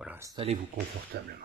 Voilà, installez-vous confortablement.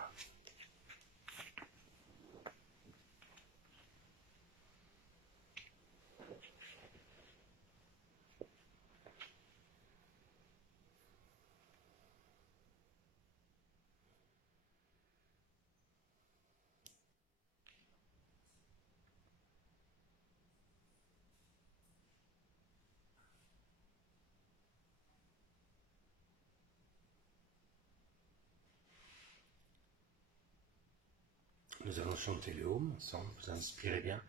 Nous allons chanter le home ensemble, vous inspirez bien.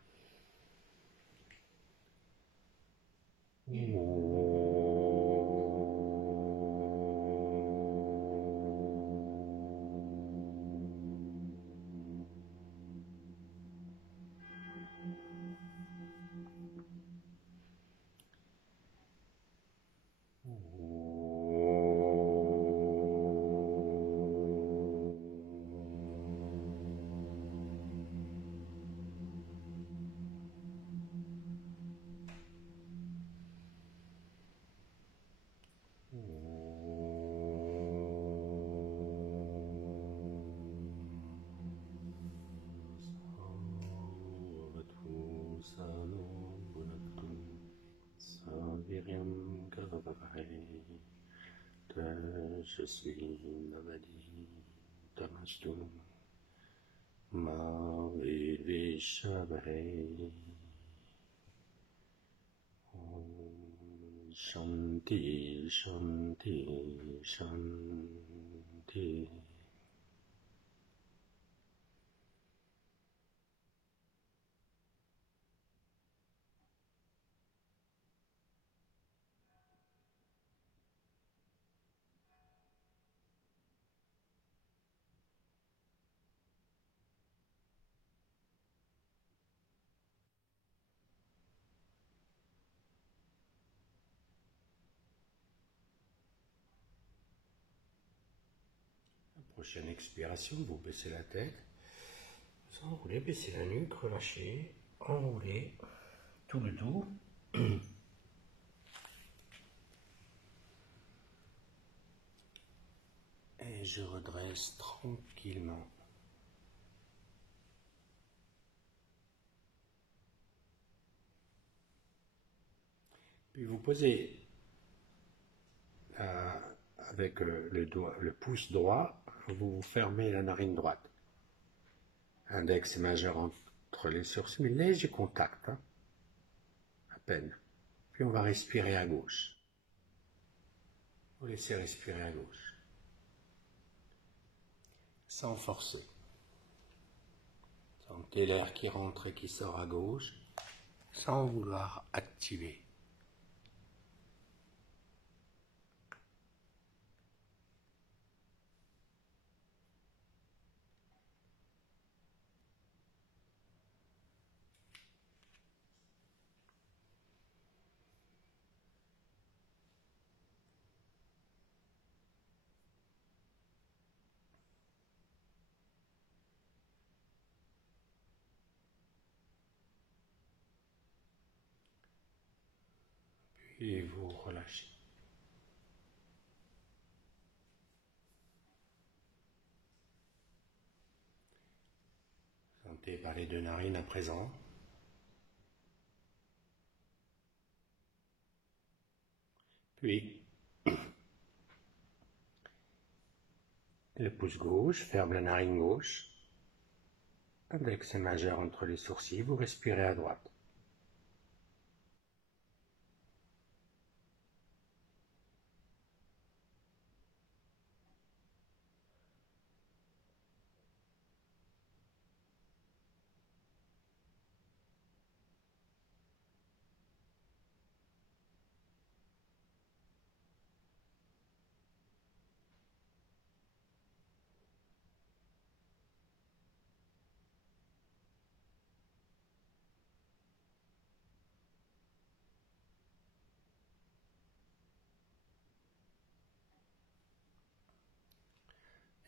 Je suis Navadi Tamastu Mavivishabhai Shanti Shanti Shanti. Prochaine expiration, vous baissez la tête, vous enroulez, baissez la nuque, relâchez, enroulez tout le dos. Et je redresse tranquillement. Puis vous posez avec le pouce droit, vous fermez la narine droite. Index et majeur entre les sourcils, mais léger contact, hein, à peine. Puis on va respirer à gauche. Vous laissez respirer à gauche. Sans forcer. Sentez l'air qui rentre et qui sort à gauche, sans vouloir activer. Et vous relâchez. Sentez par les deux narines à présent. Puis, le pouce gauche ferme la narine gauche. Index et majeur entre les sourcils, vous respirez à droite.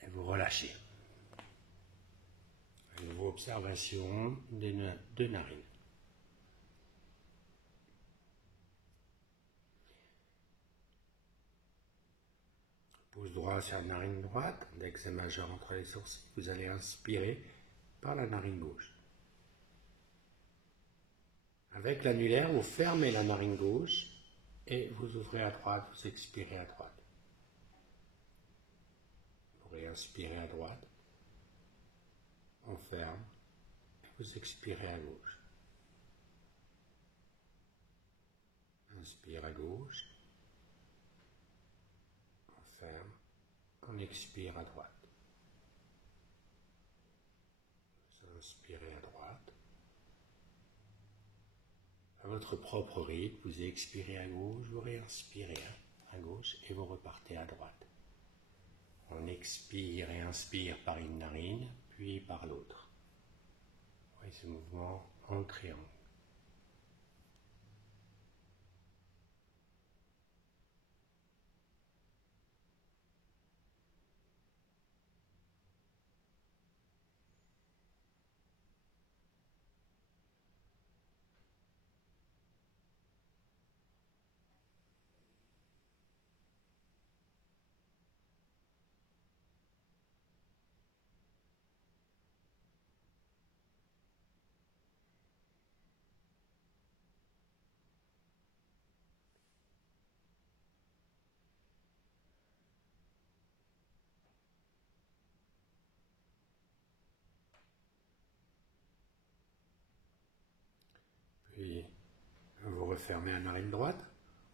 Et vous relâchez. Une nouvelle observation des deux narines. Pouce droit sur la narine droite, index et majeur entre les sourcils. Vous allez inspirer par la narine gauche. Avec l'annulaire, vous fermez la narine gauche et vous ouvrez à droite, vous expirez à droite. Vous réinspirez à droite, on ferme, et vous expirez à gauche. Inspire à gauche, on ferme, on expire à droite. Vous inspirez à droite. À votre propre rythme, vous expirez à gauche, vous réinspirez à gauche et vous repartez à droite. On expire et inspire par une narine, puis par l'autre. Voyez ce mouvement en triangle. Puis, vous refermez la narine droite,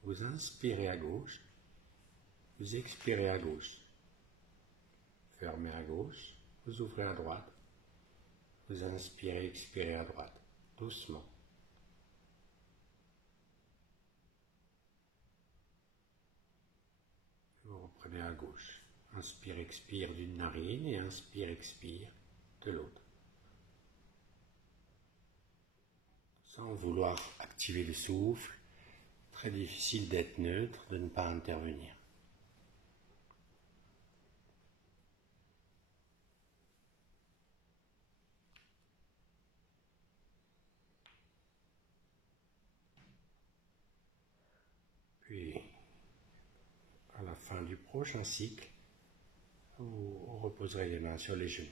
vous inspirez à gauche, vous expirez à gauche. Fermez à gauche, vous ouvrez à droite, vous inspirez, expirez à droite, doucement. Vous reprenez à gauche. Inspire, expire d'une narine et inspire, expire de l'autre. Sans vouloir activer le souffle, très difficile d'être neutre, de ne pas intervenir. Puis, à la fin du prochain cycle, vous reposerez les mains sur les genoux.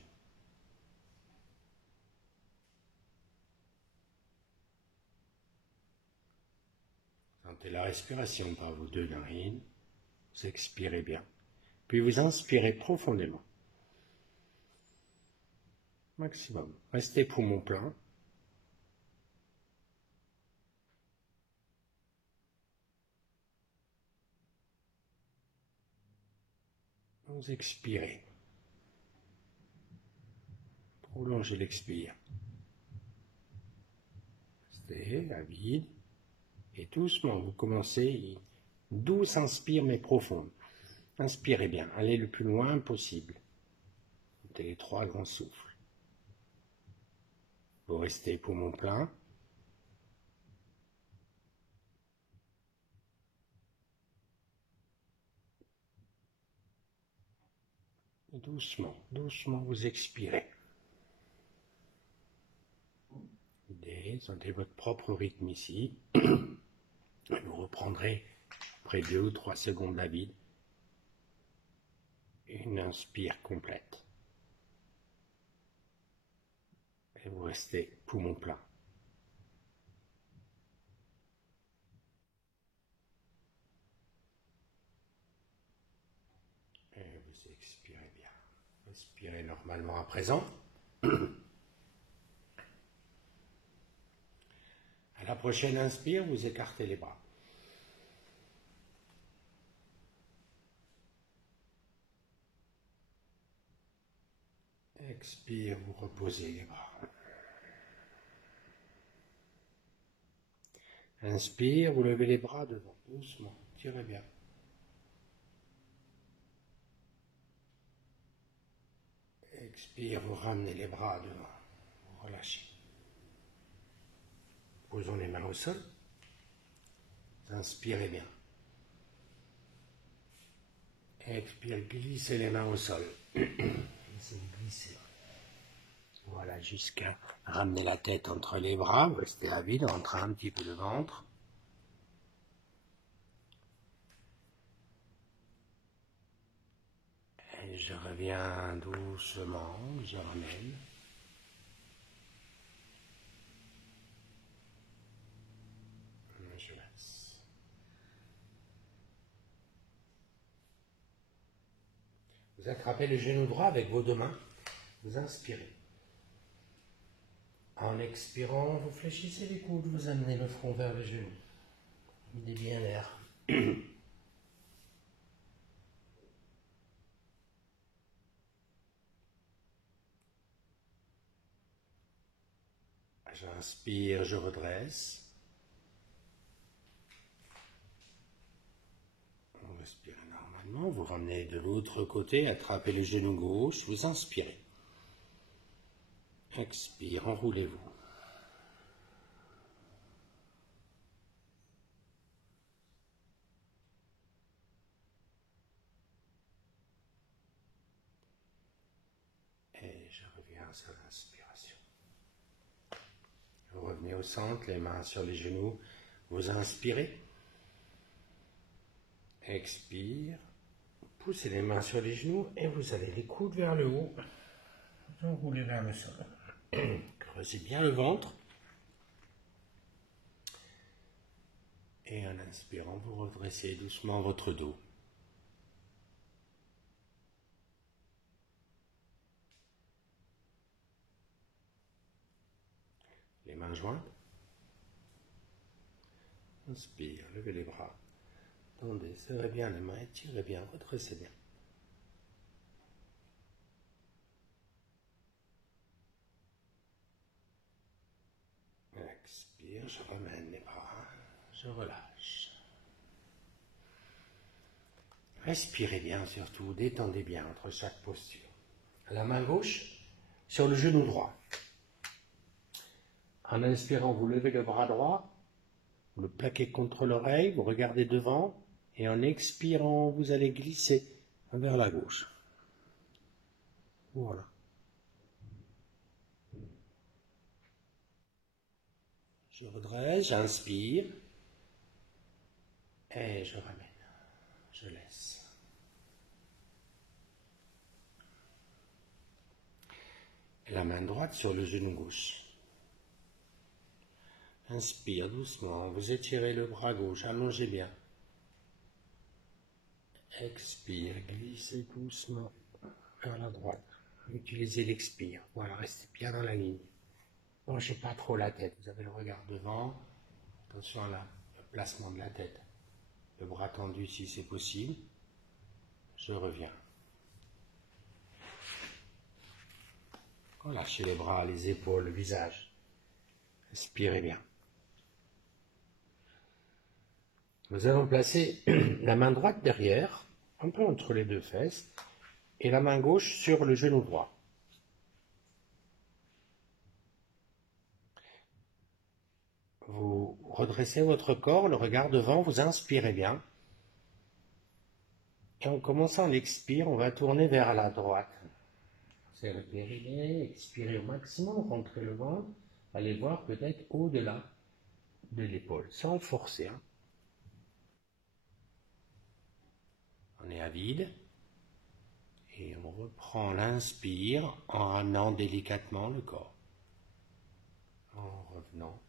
Sentez la respiration par vos deux narines. Vous expirez bien. Puis vous inspirez profondément. Maximum. Restez poumon plein. Vous expirez. Prolongez l'expire. Restez à vide. Et doucement, vous commencez une douce inspire mais profonde. Inspirez bien. Allez le plus loin possible. Mettez les 3 grands souffles. Vous restez poumon plein. Doucement, doucement, vous expirez. Sentez votre propre rythme ici. Vous reprendrez après 2 ou 3 secondes à vide. Une inspire complète. Et vous restez poumon plein. Et vous expirez bien. Inspirez normalement à présent. À la prochaine inspire, vous écartez les bras. Expire, vous reposez les bras. Inspire, vous levez les bras devant, doucement, tirez bien. Expire, vous ramenez les bras devant, vous relâchez. Posons les mains au sol. Inspirez bien. Expire, glissez les mains au sol. Glissez. Voilà, jusqu'à ramener la tête entre les bras. Restez à vide, rentrez un petit peu le ventre. je reviens doucement, je ramène. Je laisse. Vous attrapez le genou droit avec vos deux mains. Vous inspirez. En expirant, vous fléchissez les coudes, vous amenez le front vers le genou. Videz bien l'air. J'inspire, je redresse. Vous respirez normalement, vous ramenez de l'autre côté, attrapez le genou gauche, vous inspirez. Expire, enroulez-vous. Et je reviens sur l'inspiration. Vous revenez au centre, les mains sur les genoux, vous inspirez. Expire, poussez les mains sur les genoux et vous allez les coudes vers le haut. Vous enroulez vers le sol. Creusez bien le ventre. Et en inspirant, vous redressez doucement votre dos. Les mains jointes. Inspire, levez les bras. Tendez, serrez bien les mains, étirez bien, redressez bien. Expire, je ramène les bras, je relâche. Respirez bien surtout, détendez bien entre chaque posture. La main gauche sur le genou droit. En inspirant, vous levez le bras droit, vous le plaquez contre l'oreille, vous regardez devant, et en expirant, vous allez glisser vers la gauche. Voilà. Je redresse, j'inspire, et je ramène, je laisse. Et la main droite sur le genou gauche. Inspire doucement, vous étirez le bras gauche, allongez bien. Expire, glissez doucement vers la droite. Utilisez l'expire. Voilà, restez bien dans la ligne. Ne penchez pas trop la tête. Vous avez le regard devant. Attention à le placement de la tête. Le bras tendu si c'est possible. Je reviens. Relâchez les bras, les épaules, le visage. Respirez bien. Nous allons placer la main droite derrière, un peu entre les deux fesses, et la main gauche sur le genou droit. Vous redressez votre corps, le regard devant, vous inspirez bien. Et en commençant l'expire, on va tourner vers la droite. Serrez le périnée, expirez au maximum, rentrez le ventre, allez voir peut-être au-delà de l'épaule, sans forcer. On est à vide. Et on reprend l'inspire en ramenant délicatement le corps. En revenant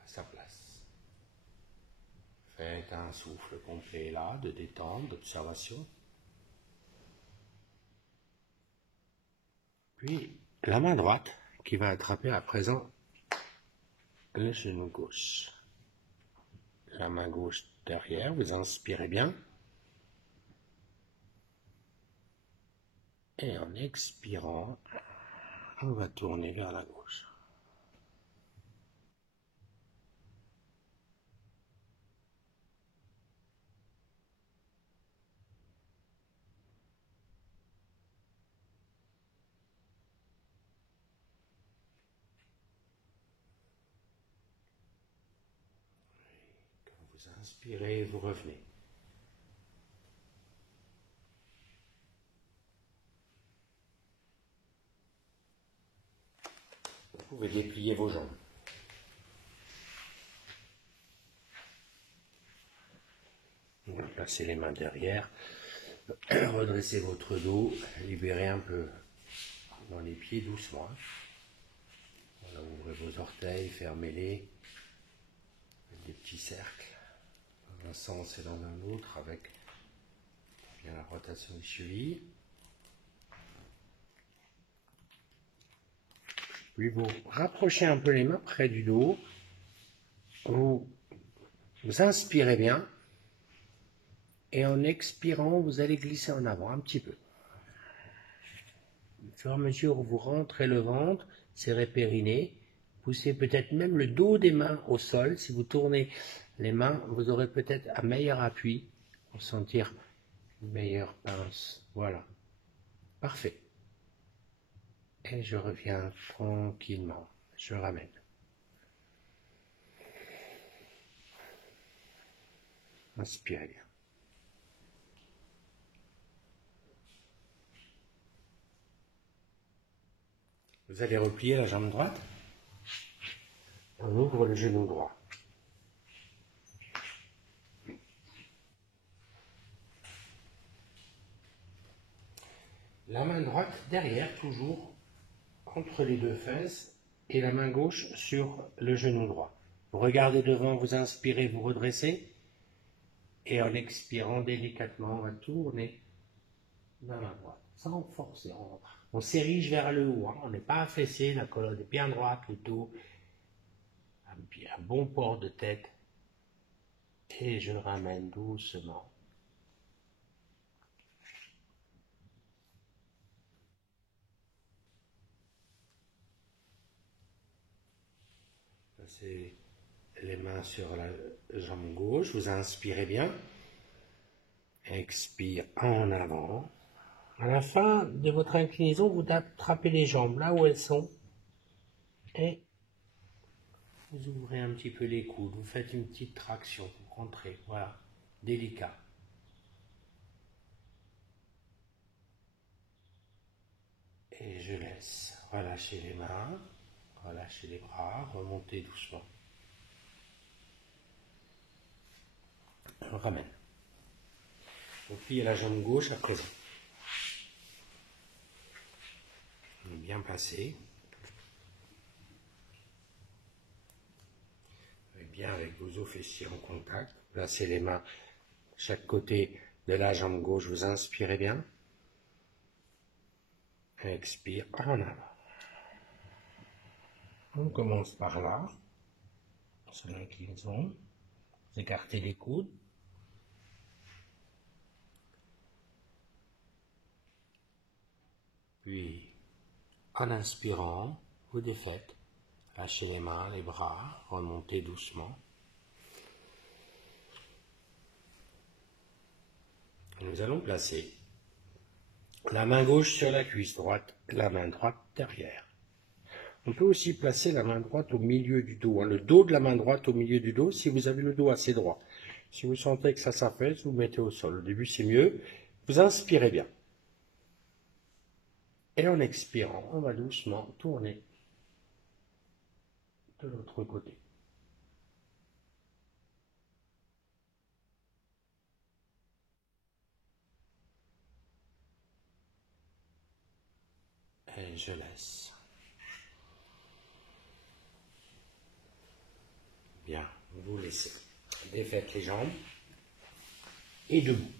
à sa place. Faites un souffle complet là, de détente, d'observation. Puis la main droite qui va attraper à présent le genou gauche. La main gauche derrière, vous inspirez bien. Et en expirant, on va tourner vers la gauche. Quand vous inspirez, vous revenez. Vous pouvez déplier vos jambes. Vous placez les mains derrière. Redressez votre dos, libérez un peu dans les pieds doucement. Voilà, ouvrez vos orteils, fermez-les. Des petits cercles dans un sens et dans un autre avec bien la rotation des chevilles. Puis vous rapprochez un peu les mains près du dos. Vous inspirez bien. Et en expirant, vous allez glisser en avant un petit peu. Au fur et à mesure où vous rentrez le ventre, serrez périnée. Poussez peut-être même le dos des mains au sol. Si vous tournez les mains, vous aurez peut-être un meilleur appui pour sentir une meilleure pince. Voilà. Parfait. Et je reviens tranquillement. Je ramène. Inspirez bien. Vous allez replier la jambe droite. On ouvre le genou droit. La main droite derrière, toujours entre les deux fesses, et la main gauche sur le genou droit. Vous regardez devant, vous inspirez, vous redressez, et en expirant délicatement, on va tourner la main droite, sans forcer. On s'érige vers le haut, hein. On n'est pas affaissé, la colonne est bien droite, le dos, un bon port de tête, et je ramène doucement. Passez les mains sur la jambe gauche, vous inspirez bien, expire en avant. À la fin de votre inclinaison, vous attrapez les jambes là où elles sont et vous ouvrez un petit peu les coudes, vous faites une petite traction, vous rentrez, voilà, délicat. Et je laisse relâcher les mains, relâcher les bras, remonter doucement. Je ramène. On plie la jambe gauche à présent. On est bien placé. Bien avec vos os fessiers en contact. Placez les mains chaque côté de la jambe gauche. Vous inspirez bien. Expire en avant. On commence par là. Sur l'inclinaison. Vous écartez les coudes. Puis, en inspirant, vous défaites. Lâchez les mains, les bras, remontez doucement. Et nous allons placer la main gauche sur la cuisse droite, la main droite derrière. On peut aussi placer la main droite au milieu du dos, le dos de la main droite au milieu du dos, si vous avez le dos assez droit. Si vous sentez que ça s'affaisse, vous mettez au sol. Au début, c'est mieux. Vous inspirez bien. Et en expirant, on va doucement tourner de l'autre côté. Et je laisse. Bien, vous laissez. Défaites les jambes. Et debout.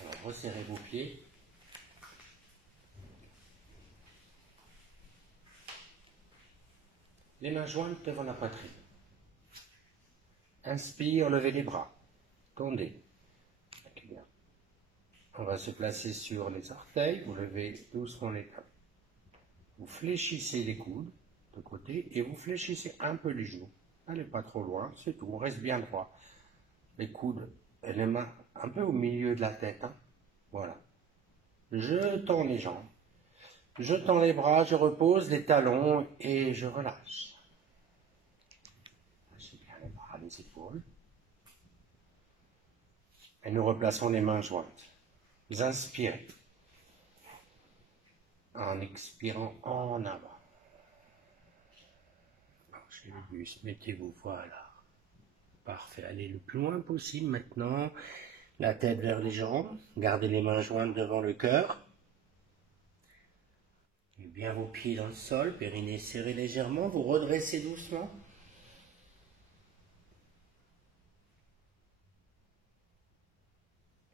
Alors, resserrez vos pieds. Les mains jointes devant la poitrine. Inspire, levez les bras. Tendez. On va se placer sur les orteils. Vous levez doucement les mains. Vous fléchissez les coudes de côté et vous fléchissez un peu les genoux. Allez pas trop loin, c'est tout. On reste bien droit. Les coudes et les mains un peu au milieu de la tête. Hein. Voilà. Je tends les jambes. Je tends les bras, je repose les talons et je relâche. Lâchez bien les bras, les épaules. Et nous replaçons les mains jointes. Vous inspirez. en expirant en avant. Marchez le buste, mettez-vous, voilà. Parfait, allez le plus loin possible maintenant. La tête vers les jambes, gardez les mains jointes devant le cœur. Et bien vos pieds dans le sol, périnée serré légèrement, vous redressez doucement.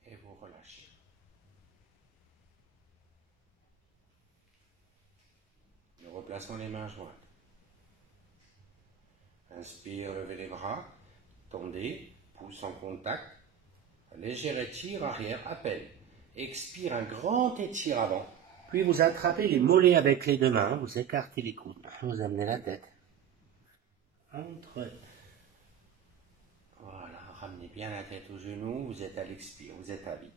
Et vous relâchez. Nous replaçons les mains jointes. Inspire, levez les bras, tendez, pouce en contact. Un léger étire arrière, à peine. Expire, un grand étire avant. Puis vous attrapez les mollets avec les deux mains, vous écartez les coudes, vous amenez la tête. Entre. Voilà, ramenez bien la tête aux genoux, vous êtes à l'expire, vous êtes à vide.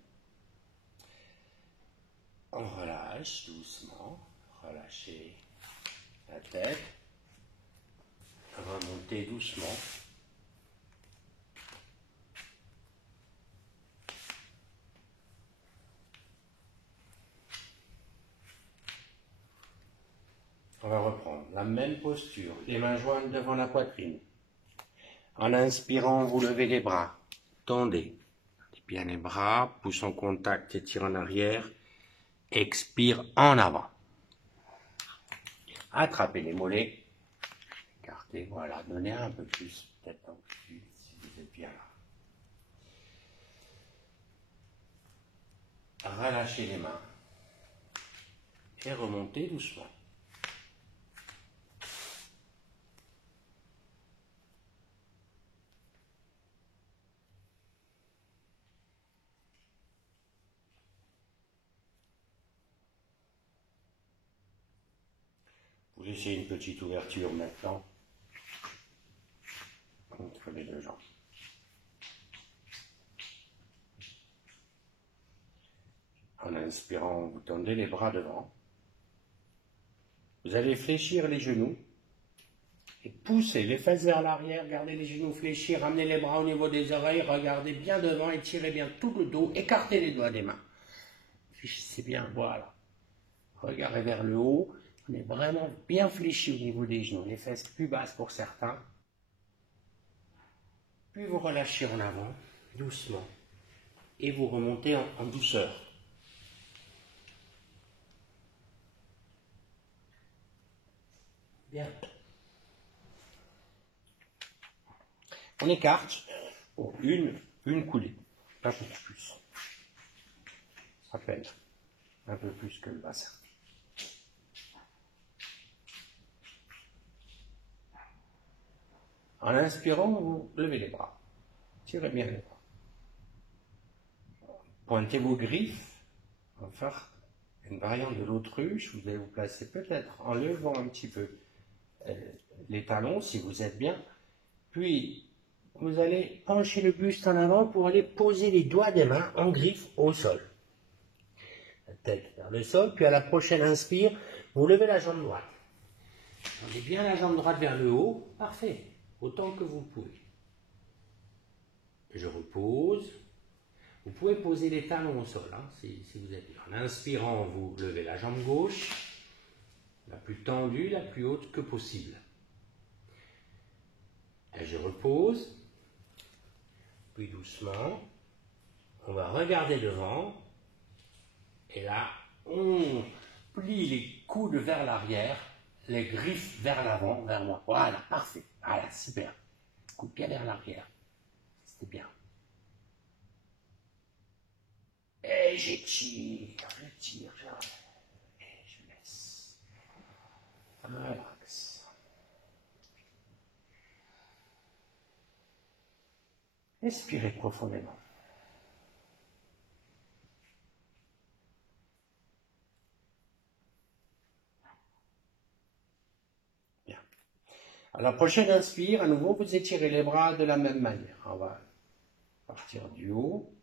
On relâche doucement, relâchez la tête. Remontez doucement. On va reprendre la même posture, les mains jointes devant la poitrine. En inspirant, vous levez les bras, tendez bien les bras, pouce en contact, étire en arrière, expire en avant. Attrapez les mollets, écartez, voilà, donnez un peu plus, peut-être un peu plus, si vous êtes bien là. Relâchez les mains et remontez doucement. Vous laissez une petite ouverture maintenant entre les deux jambes. En inspirant, vous tendez les bras devant. Vous allez fléchir les genoux et pousser les fesses vers l'arrière. Gardez les genoux fléchis, ramenez les bras au niveau des oreilles, regardez bien devant, étirez bien tout le dos, écartez les doigts des mains. Fléchissez bien, voilà. Regardez vers le haut. On est vraiment bien fléchi au niveau des genoux, les fesses plus basses pour certains. Puis vous relâchez en avant, doucement, et vous remontez en douceur. Bien. On écarte pour une coulée, pas beaucoup plus. À peine, un peu plus que le bassin. En inspirant, vous levez les bras. Tirez bien les bras. Pointez vos griffes. On va faire une variante de l'autruche. Vous allez vous placer peut-être en levant un petit peu les talons, si vous êtes bien. Puis, vous allez pencher le buste en avant pour aller poser les doigts des mains en griffe au sol. La tête vers le sol. Puis à la prochaine inspire, vous levez la jambe droite. Tendez bien la jambe droite vers le haut. Parfait. Autant que vous pouvez. Je repose. Vous pouvez poser les talons au sol, hein, si vous êtes bien. En inspirant, vous levez la jambe gauche, la plus tendue, la plus haute que possible. Et je repose. Puis doucement, on va regarder devant. Et là, on plie les coudes vers l'arrière, les griffes vers l'avant, vers moi. Voilà, parfait. Voilà, super. Coude bien vers l'arrière. C'était bien. Et j'étire, et je laisse. Relax. Expirez profondément. Bien. À la prochaine inspire, à nouveau, vous étirez les bras de la même manière. On va partir du haut,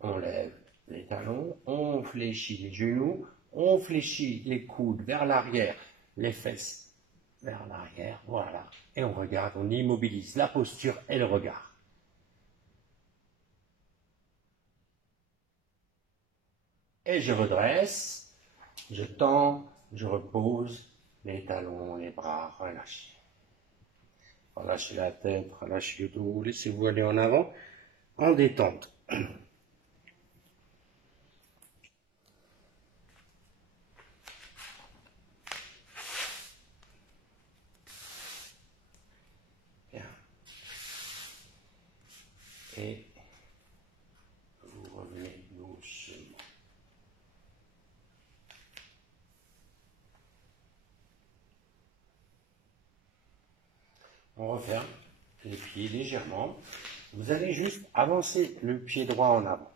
on lève les talons, on fléchit les genoux, on fléchit les coudes vers l'arrière, les fesses vers l'arrière, voilà. Et on regarde, on immobilise la posture et le regard. Et je redresse, Je tends, je repose, les talons, les bras relâchés. Relâchez la tête, relâchez le dos, laissez-vous aller en avant, en détente. Bien. Et vous revenez doucement. On referme les pieds légèrement. Vous allez juste avancer le pied droit en avant.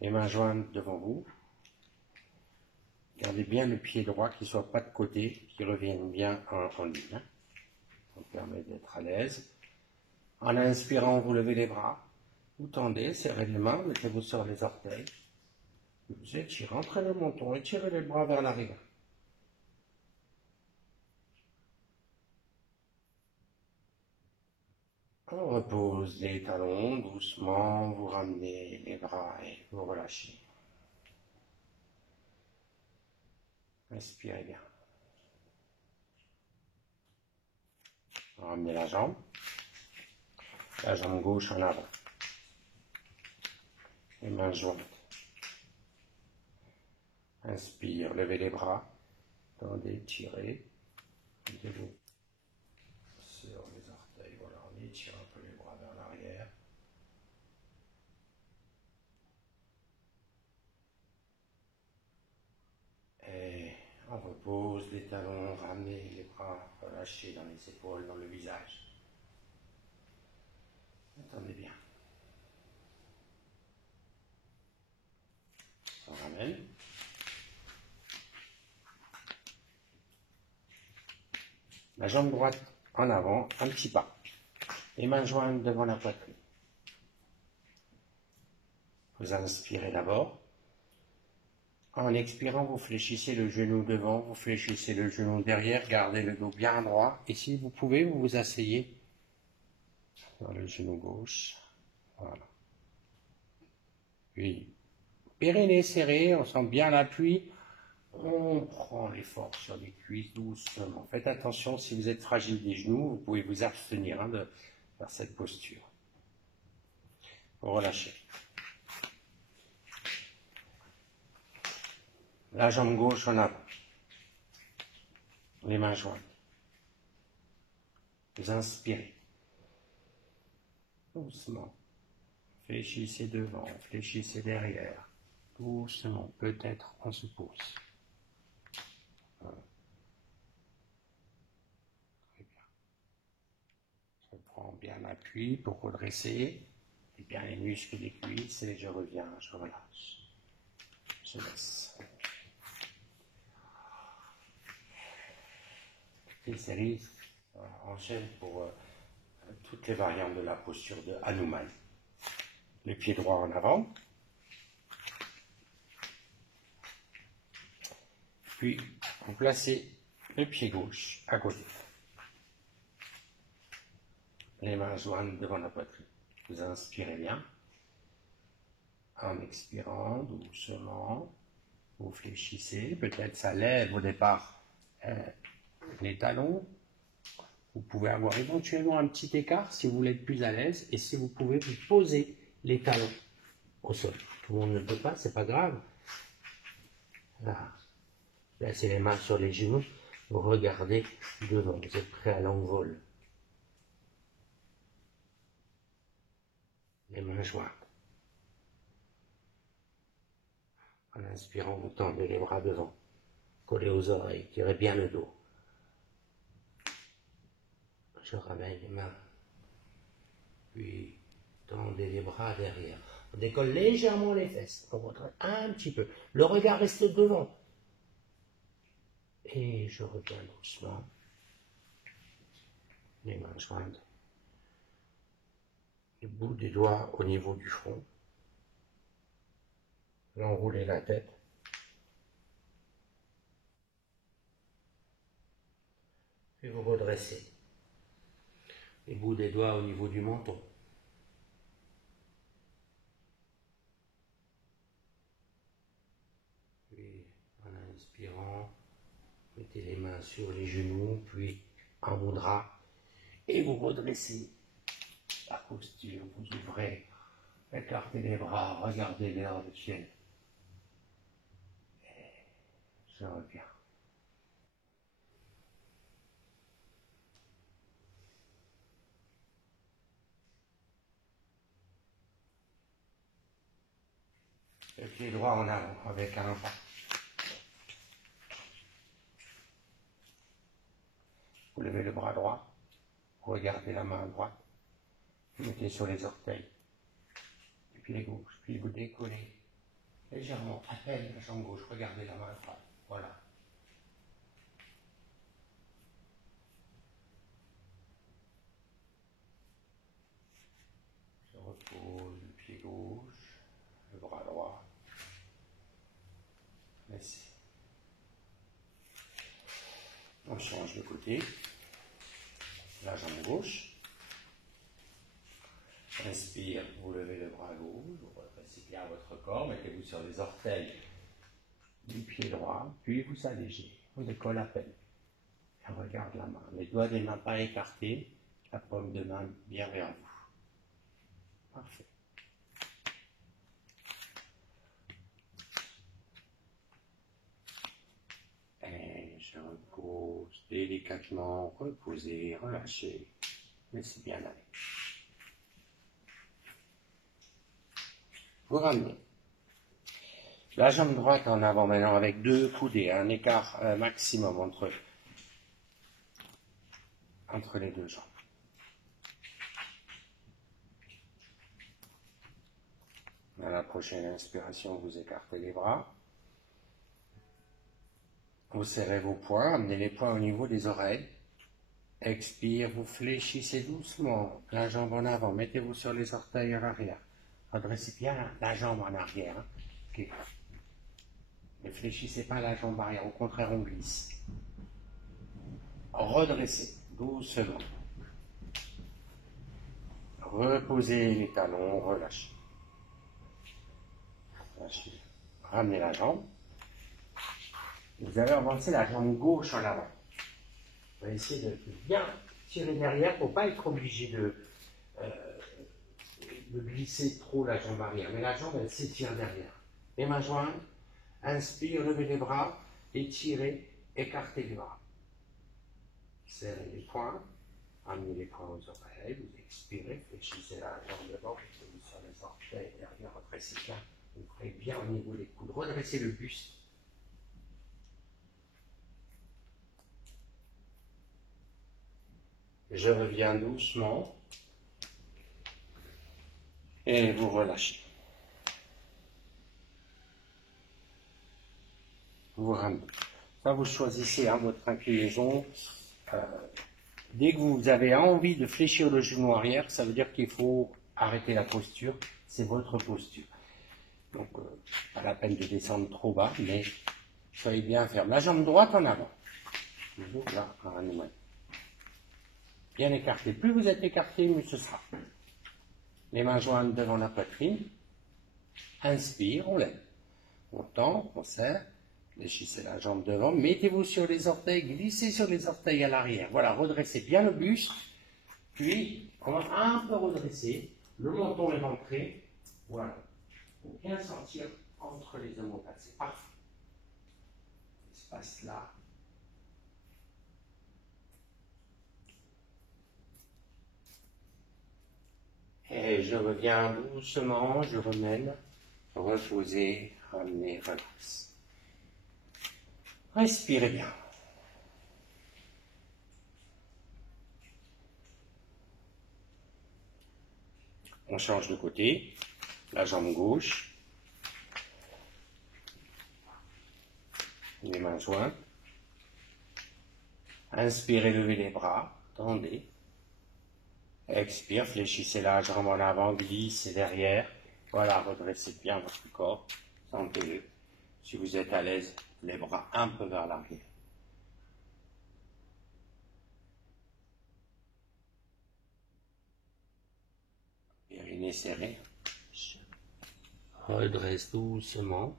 Les mains jointes devant vous. Gardez bien le pied droit qui ne soit pas de côté, qui revienne bien en ligne. Ça vous permet d'être à l'aise. En inspirant, vous levez les bras. Vous tendez, serrez les mains, mettez-vous sur les orteils. Vous étirez, rentrez le menton, étirez les bras vers l'arrière. On repose les talons, doucement, vous ramenez les bras et vous relâchez. Inspirez bien. Ramenez la jambe gauche en avant. Les mains jointes. Inspire, levez les bras, tendez, tirez, mettez-vous sur les orteils, voilà, on étire un peu les bras vers l'arrière. Et on repose les talons, ramenez les bras, relâchez dans les épaules, dans le visage. Attendez bien. On ramène. La jambe droite en avant, un petit pas. Les mains jointes devant la poitrine. Vous inspirez d'abord. En expirant, vous fléchissez le genou devant, vous fléchissez le genou derrière, gardez le dos bien droit. Et si vous pouvez, vous vous asseyez sur le genou gauche. Voilà. Puis, périnée serré, on sent bien l'appui. On prend l'effort sur les cuisses doucement. Faites attention, si vous êtes fragile des genoux, vous pouvez vous abstenir de faire cette posture. Vous relâchez. La jambe gauche en avant. Les mains jointes. Vous inspirez. Doucement. Fléchissez devant, fléchissez derrière. Doucement. Peut-être on se pose. Voilà. Très bien. Je prends bien l'appui pour redresser. Et bien les muscles des cuisses et je reviens, je relâche. Je laisse. Les séries enchaînent pour toutes les variantes de la posture de Hanuman. Le pied droit en avant. Puis, vous placez le pied gauche à côté. Les mains jointes devant la poitrine. Vous inspirez bien. En expirant doucement, vous fléchissez. Peut-être ça lève au départ les talons. Vous pouvez avoir éventuellement un petit écart si vous voulez être plus à l'aise. Et si vous pouvez vous poser les talons au sol. Tout le monde ne peut pas, c'est pas grave. Là. Placez les mains sur les genoux, vous regardez devant, vous êtes prêt à l'envol. Les mains jointes. En inspirant, vous tendez les bras devant, collez aux oreilles, tirez bien le dos. Je ramène les mains, puis tendez les bras derrière. On décolle légèrement les fesses, on retraite un petit peu. Le regard reste devant. Et je reviens doucement. Les mains jointes. Le bout des doigts au niveau du front. Enroulez la tête. Puis vous redressez. Les bouts des doigts au niveau du menton. Mettez les mains sur les genoux, puis en vos draps, et vous redressez la posture, vous ouvrez, écartez les bras, regardez vers le ciel. Et je reviens. Le pied droit en avant avec un pas. Vous levez le bras droit, regardez la main droite, vous mettez sur les orteils, le pied gauche, puis vous décollez légèrement, à peine la jambe gauche, regardez la main droite, voilà. Je repose le pied gauche, le bras droit, laissez. On change de côté, la jambe gauche. Inspire, vous levez le bras gauche, vous redressez bien votre corps, mettez-vous sur les orteils du pied droit, puis vous allégez, vous décollez à peine. Et regarde la main, les doigts des mains pas écartés, la paume de main bien vers vous. Parfait. Et je repose délicatement, reposez, relâchez, laissez bien aller. Vous ramenez la jambe droite en avant maintenant avec deux coudées, un écart maximum entre les deux jambes. À la prochaine inspiration, vous écartez les bras. Vous serrez vos poings, amenez les poings au niveau des oreilles. Expire, vous fléchissez doucement la jambe en avant, mettez-vous sur les orteils à l'arrière. Redressez bien la jambe en arrière. Hein. Okay. Ne fléchissez pas la jambe arrière, au contraire on glisse. Redressez doucement. Reposez les talons, relâchez. Relâchez. Ramenez la jambe. Vous allez avancer la jambe gauche en avant. Vous allez essayer de bien tirer derrière pour ne pas être obligé de glisser trop la jambe arrière. Mais la jambe, elle s'étire derrière. Les mains jointes. Inspire, levez les bras, étirez, écartez les bras. Serrez les poings, amenez les poings aux oreilles, vous expirez, fléchissez la jambe devant, mettez-vous sur les orteils, derrière, redressez bien, vous ferez bien au niveau des coudes, redressez le buste. Je reviens doucement et vous relâchez. Vous ramenez. Ça, vous choisissez votre inclinaison. Dès que vous avez envie de fléchir le genou arrière, ça veut dire qu'il faut arrêter la posture. C'est votre posture. Donc, pas la peine de descendre trop bas, mais soyez bien ferme. La jambe droite en avant. Là, bien écarté. Plus vous êtes écarté, mieux ce sera. Les mains jointes devant la poitrine. Inspire, on lève. On tend, on serre. Fléchissez la jambe devant, mettez-vous sur les orteils, glissez sur les orteils à l'arrière. Voilà, redressez bien le buste, puis on va un peu redresser, le menton est rentré, voilà, pour bien sentir entre les omoplates, c'est parfait. L'espace là. Et je reviens doucement, je remène, reposez, ramenez, relax. Respirez bien. On change de côté. La jambe gauche. Les mains jointes. Inspirez, levez les bras. Tendez. Expire, fléchissez la jambe en avant, glissez derrière. Voilà, redressez bien votre corps. Sentez-le. Si vous êtes à l'aise, les bras un peu vers l'arrière. Périnée serré. Redresse doucement.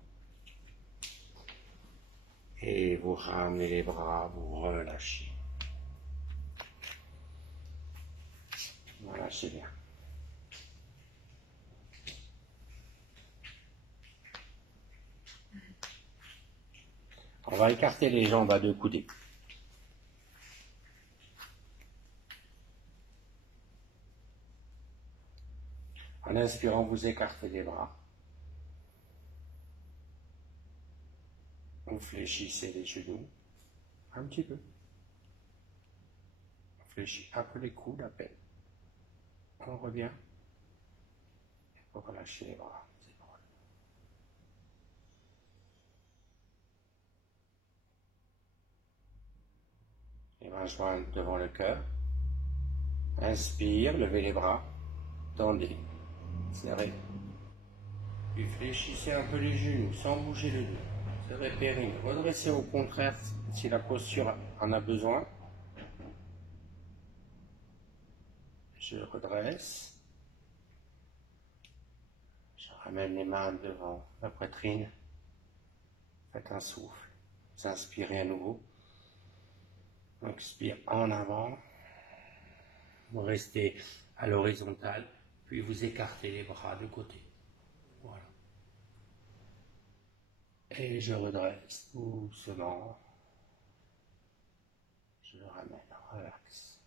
Et vous ramenez les bras, vous relâchez. Voilà, c'est bien. On va écarter les jambes à deux coudées. En inspirant, vous écartez les bras. Vous fléchissez les genoux. Un petit peu. On fléchit un peu les coudes à peine. On revient. On relâche les bras. Les mains jointes devant le cœur. Inspire, levez les bras. Tendez. Serrez. Puis fléchissez un peu les genoux sans bouger le dos. Serrez périnée. Redressez au contraire si la posture en a besoin. Je redresse. Je ramène les mains devant la poitrine. Faites un souffle. Vous inspirez à nouveau. Expire en avant. Vous restez à l'horizontale. Puis vous écartez les bras de côté. Voilà. Et je redresse doucement. Je le ramène. Relax.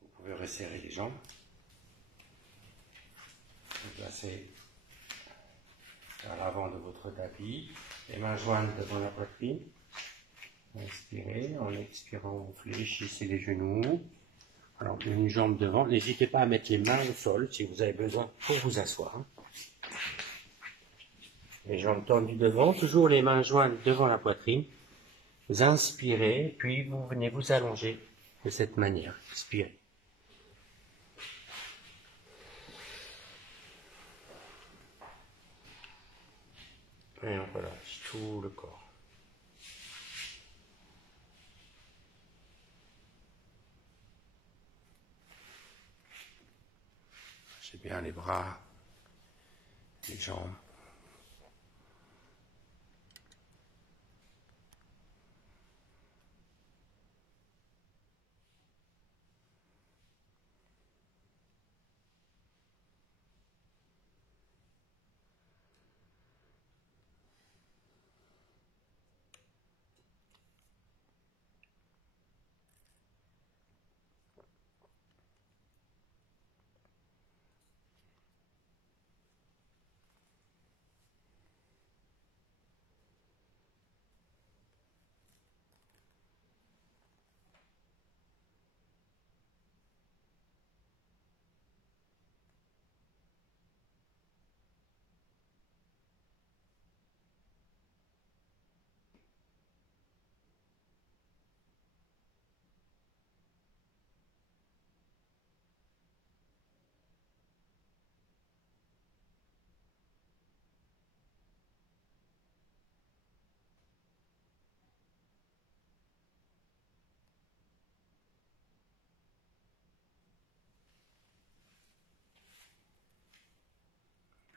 Vous pouvez resserrer les jambes. Vous placez à l'avant de votre tapis, les mains jointes devant la poitrine. Inspirez, en expirant, vous fléchissez les genoux. Alors, une jambe devant. N'hésitez pas à mettre les mains au sol si vous avez besoin pour vous asseoir. Les jambes tendues devant, toujours les mains jointes devant la poitrine. Vous inspirez, puis vous venez vous allonger de cette manière. Expirez. Et on relâche tout le corps. Lâchez bien les bras, les jambes.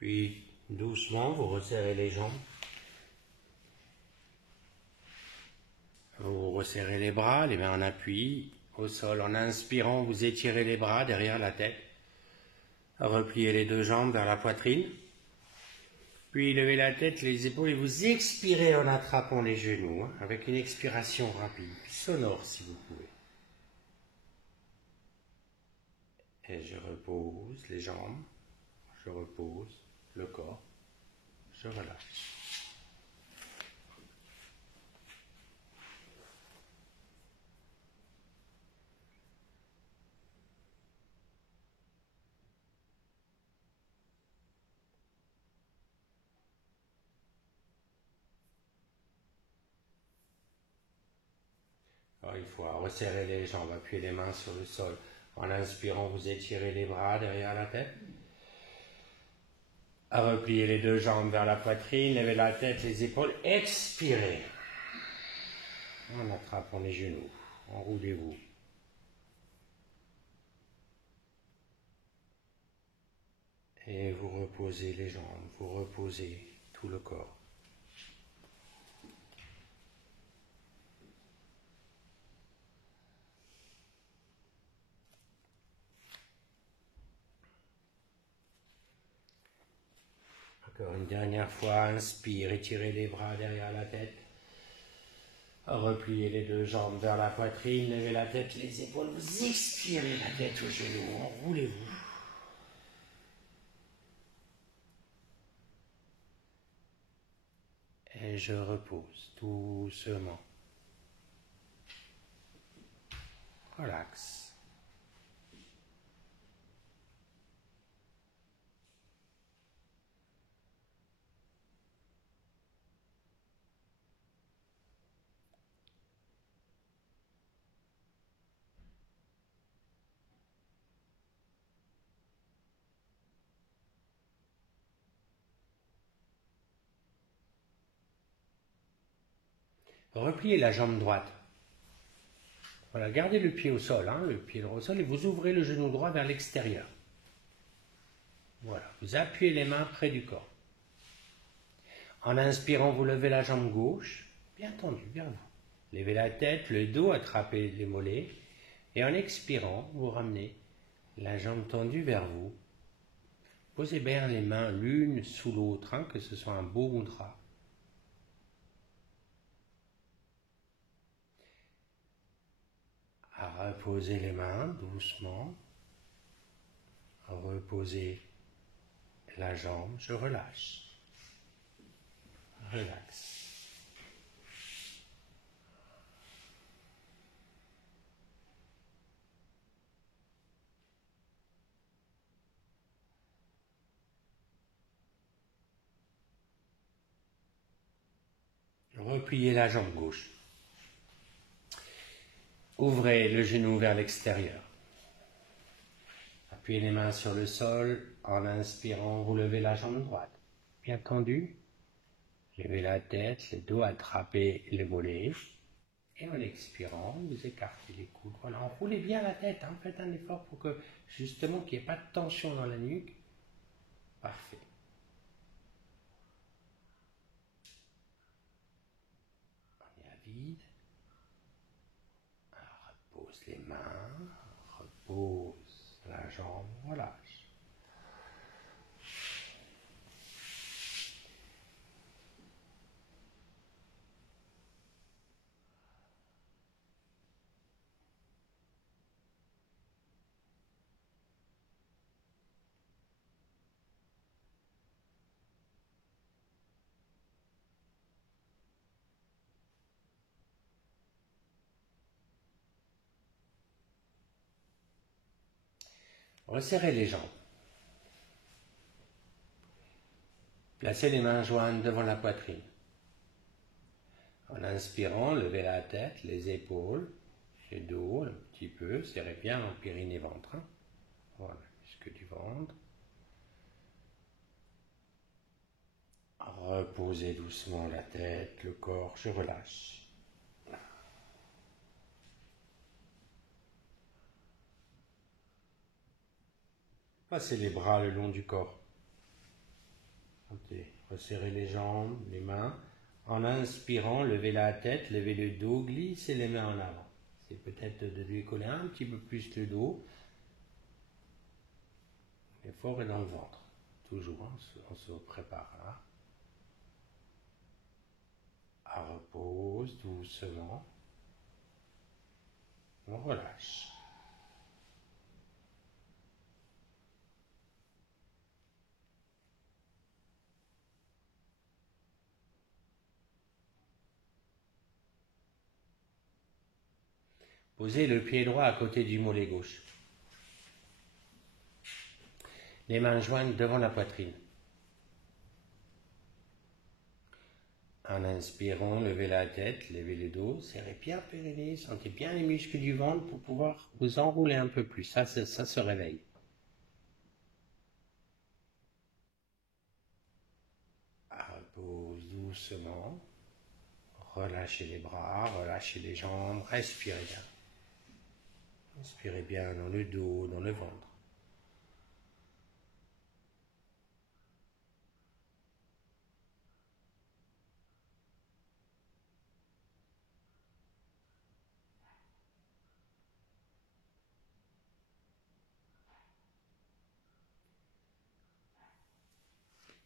Puis, doucement, vous resserrez les jambes. Vous resserrez les bras, les mains en appui, au sol. En inspirant, vous étirez les bras derrière la tête. Repliez les deux jambes vers la poitrine. Puis, levez la tête, les épaules et vous expirez en attrapant les genoux, avec une expiration rapide, sonore si vous pouvez. Et je repose les jambes, je repose le corps, je relâche. Alors, il faut resserrer les jambes, appuyer les mains sur le sol. En inspirant, vous étirez les bras derrière la tête. À replier les deux jambes vers la poitrine, levez la tête, les épaules, expirez. En attrapant les genoux, enroulez-vous. Et vous reposez les jambes, vous reposez tout le corps. Encore une dernière fois, inspire, étirez les bras derrière la tête. Repliez les deux jambes vers la poitrine, levez la tête, les épaules, vous expirez la tête aux genoux, enroulez-vous. Et je repose doucement. Relax. Repliez la jambe droite. Voilà, gardez le pied au sol, le pied droit au sol, et vous ouvrez le genou droit vers l'extérieur. Voilà, vous appuyez les mains près du corps. En inspirant, vous levez la jambe gauche, bien tendue vers vous. Levez la tête, le dos, attrapez les mollets. Et en expirant, vous ramenez la jambe tendue vers vous. Posez bien les mains l'une sous l'autre, que ce soit un beau mudra. Reposez les mains doucement. Reposez la jambe, je relâche. Relax. Repliez la jambe gauche. Ouvrez le genou vers l'extérieur. Appuyez les mains sur le sol. En inspirant, vous levez la jambe droite. Bien tendue. Levez la tête, le dos, attrapez les mollets. Et en expirant, vous écartez les coudes. Voilà, enroulez bien la tête. Faites un effort pour que, justement, qu'il n'y ait pas de tension dans la nuque. Parfait. On est à vide. Repose les mains. Repose la jambe. Relâche. Resserrez les jambes. Placez les mains jointes devant la poitrine. En inspirant, levez la tête, les épaules, le dos un petit peu, serrez bien le périnée-ventre. Voilà, jusque du ventre. Reposez doucement la tête, le corps, je relâche. Passez les bras le long du corps. Resserrez les jambes, les mains. En inspirant, levez la tête, levez le dos, glissez les mains en avant. C'est peut-être de décoller un petit peu plus le dos. L'effort est dans le ventre. Toujours, on se prépare là. Repose doucement. On relâche. Posez le pied droit à côté du mollet gauche. Les mains jointes devant la poitrine. En inspirant, levez la tête, levez le dos, serrez bien le périnée, sentez bien les muscles du ventre pour pouvoir vous enrouler un peu plus. Ça se réveille. Repose doucement. Relâchez les bras, relâchez les jambes, respirez bien. Inspirez bien dans le dos, dans le ventre.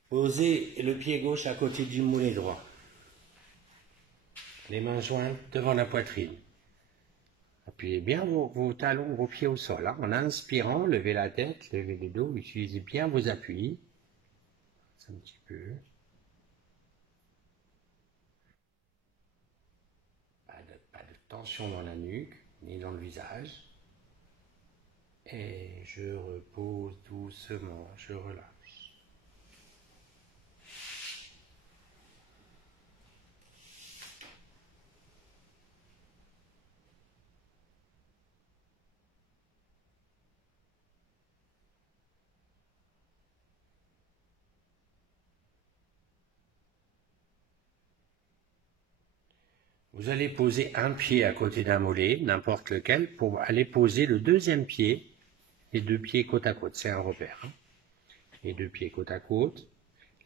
Posez le pied gauche à côté du mollet droit. Les mains jointes devant la poitrine. Appuyez bien vos talons, vos pieds au sol. En inspirant, levez la tête, levez le dos, utilisez bien vos appuis. Un petit peu. Pas de tension dans la nuque, ni dans le visage. Et je repose doucement, je relâche. Vous allez poser un pied à côté d'un mollet, n'importe lequel, pour aller poser le deuxième pied, les deux pieds côte à côte, c'est un repère. Hein. Les deux pieds côte à côte,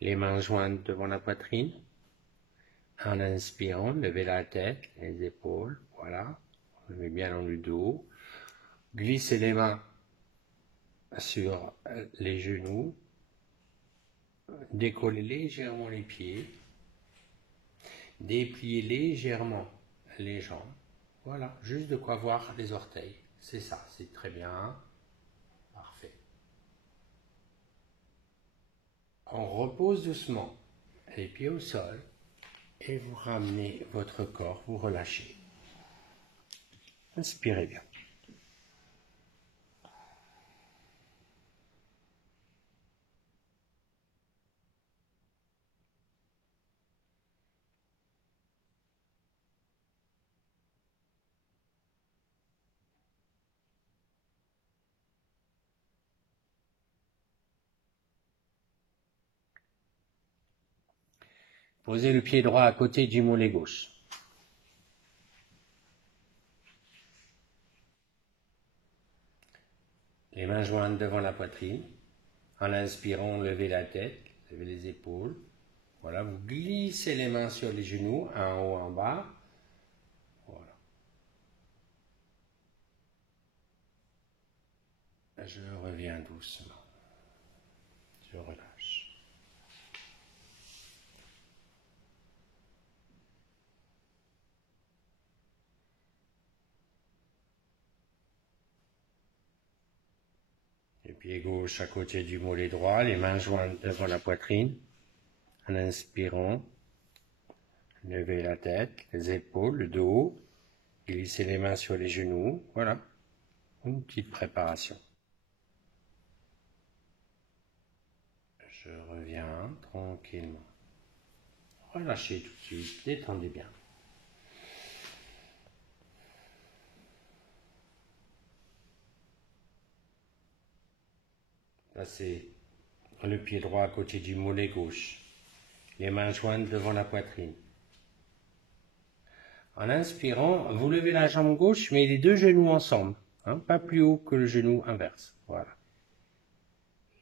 les mains jointes devant la poitrine. En inspirant, levez la tête, les épaules, voilà, levez bien dans le dos. Glissez les mains sur les genoux, décollez légèrement les pieds, dépliez légèrement les jambes. Voilà, juste de quoi voir les orteils. C'est ça, c'est très bien. Parfait. On repose doucement les pieds au sol et vous ramenez votre corps, vous relâchez. Inspirez bien. Posez le pied droit à côté du mollet gauche. Les mains jointes devant la poitrine. En inspirant, levez la tête, levez les épaules. Voilà, vous glissez les mains sur les genoux, en haut, en bas. Voilà. Je reviens doucement. Je relâche. Le pied gauche à côté du mollet droit, les mains jointes devant la poitrine. En inspirant, levez la tête, les épaules, le dos. Glissez les mains sur les genoux. Voilà, une petite préparation. Je reviens tranquillement. Relâchez tout de suite, détendez bien. Placez le pied droit à côté du mollet gauche, les mains jointes devant la poitrine. En inspirant, vous levez la jambe gauche, mais les deux genoux ensemble, hein, pas plus haut que le genou inverse. Voilà.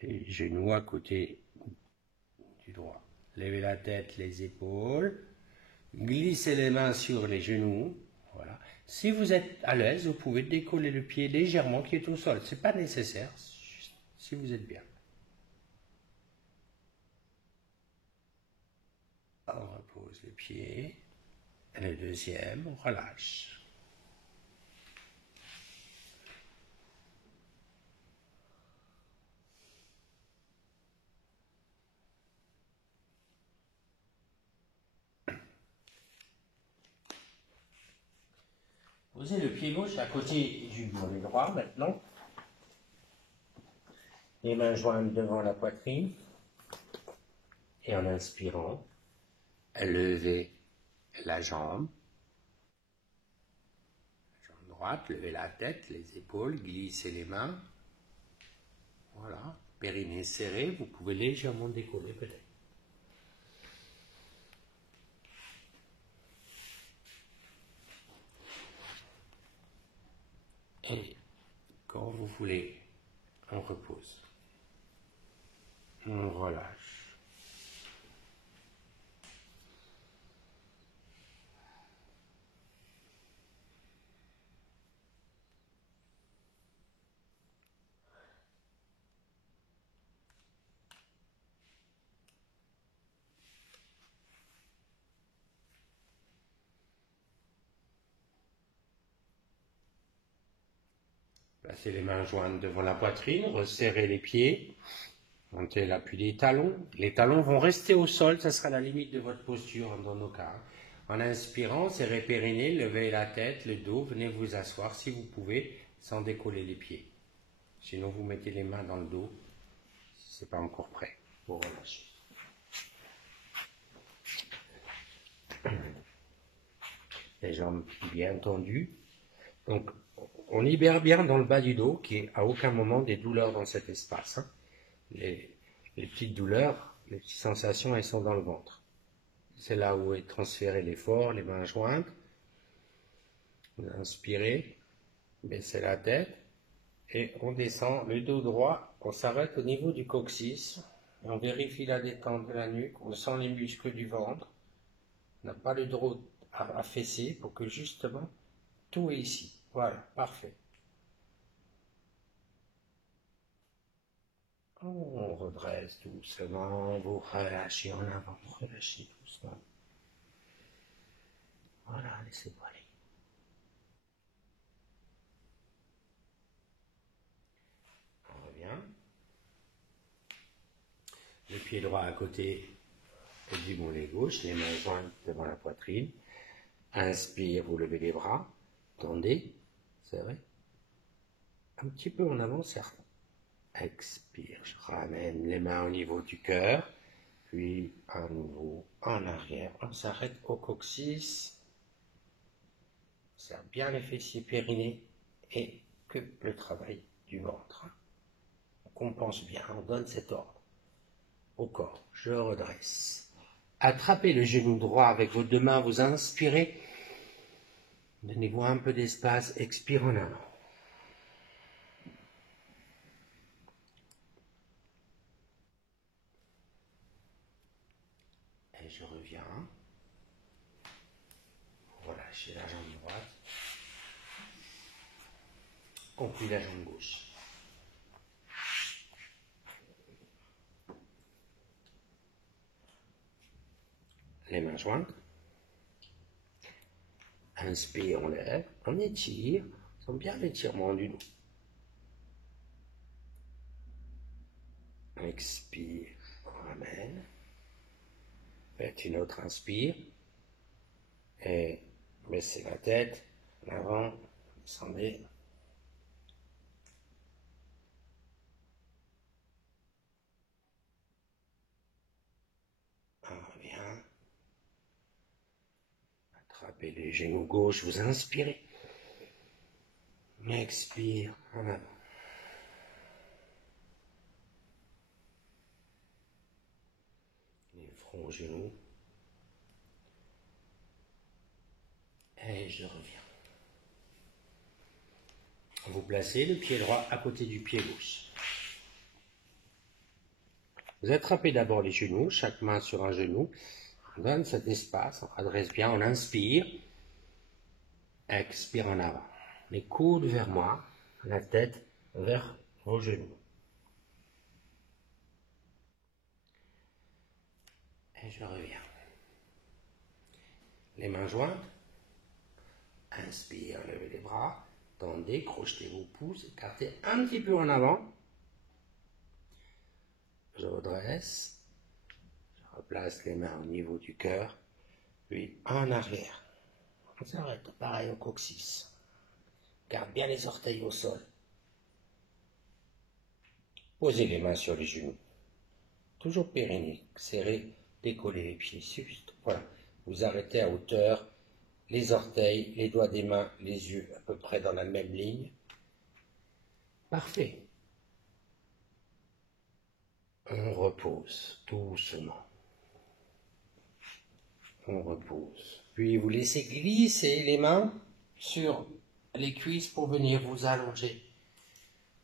Les genoux à côté du droit. Levez la tête, les épaules. Glissez les mains sur les genoux. Voilà. Si vous êtes à l'aise, vous pouvez décoller le pied légèrement qui est au sol. Ce n'est pas nécessaire, si vous êtes bien. On repose le pied. Et le deuxième, on relâche. Posez le pied gauche à côté du mollet droit maintenant. Les mains jointes devant la poitrine. Et en inspirant, levez la jambe. Jambe droite, levez la tête, les épaules, glissez les mains. Voilà. Périnée serré, vous pouvez légèrement décoller peut-être. Et quand vous voulez, on repose. On relâche. Placez les mains jointes devant la poitrine, resserrez les pieds, montez l'appui des talons. Les talons vont rester au sol, ça sera la limite de votre posture dans nos cas. En inspirant, serrez périnée, levez la tête, le dos, venez vous asseoir si vous pouvez, sans décoller les pieds. Sinon, vous mettez les mains dans le dos, si ce n'est pas encore prêt, pour relâcher. Les jambes bien tendues. Donc, on libère bien dans le bas du dos, qui est à aucun moment des douleurs dans cet espace. Hein. Les petites douleurs, les petites sensations, elles sont dans le ventre. C'est là où est transféré l'effort, les mains jointes. Vous inspirez, baissez la tête et on descend le dos droit. On s'arrête au niveau du coccyx. Et on vérifie la détente de la nuque. On sent les muscles du ventre. On n'a pas le dos affaissé pour que justement tout est ici. Voilà, parfait. On redresse doucement, vous relâchez en avant, relâchez doucement. Voilà, laissez-vous aller. On revient. Le pied droit à côté du mollet gauche, les mains jointes devant la poitrine. Inspire, vous levez les bras, tendez, serrez. Un petit peu en avant, certes. Expire, je ramène les mains au niveau du cœur, puis à nouveau en arrière. On s'arrête au coccyx. On serre bien les fessiers périnés et que le travail du ventre. On compense bien, on donne cet ordre au corps. Je redresse. Attrapez le genou droit avec vos deux mains, vous inspirez. Donnez-vous un peu d'espace, expire en avant. Et je reviens. Relâchez la jambe droite. On plie la jambe gauche. Les mains jointes. Inspire, on lève, on étire. On sent bien l'étirement du dos. Expire, on ramène. Faites une autre inspire. Et baissez la tête, en avant, descendez. On revient. Attrapez les genoux gauche, vous inspirez. Expire, en avant. Les fronts aux genoux. Et je reviens. Vous placez le pied droit à côté du pied gauche. Vous attrapez d'abord les genoux, chaque main sur un genou. On donne cet espace, on adresse bien, on inspire. Expire en avant. Les coudes vers moi, la tête vers vos genoux. Et je reviens. Les mains jointes. Inspire, levez les bras. Tendez, crochetez vos pouces, écartez un petit peu en avant. Je redresse. Je replace les mains au niveau du cœur. Puis en arrière. On s'arrête, pareil au coccyx. Garde bien les orteils au sol. Posez les mains sur les genoux. Toujours périnée, serrez, décollez les pieds. Juste, voilà. Vous arrêtez à hauteur, les orteils, les doigts des mains, les yeux à peu près dans la même ligne. Parfait. On repose doucement. On repose. Puis vous laissez glisser les mains sur les cuisses pour venir vous allonger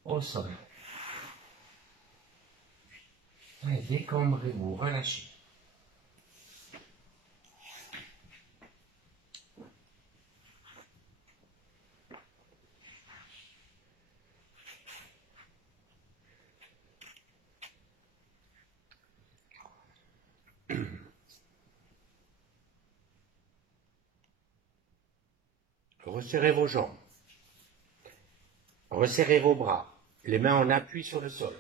au sol. Et décambrez-vous, relâchez. Resserrez vos jambes. Resserrez vos bras, les mains en appui sur le sol.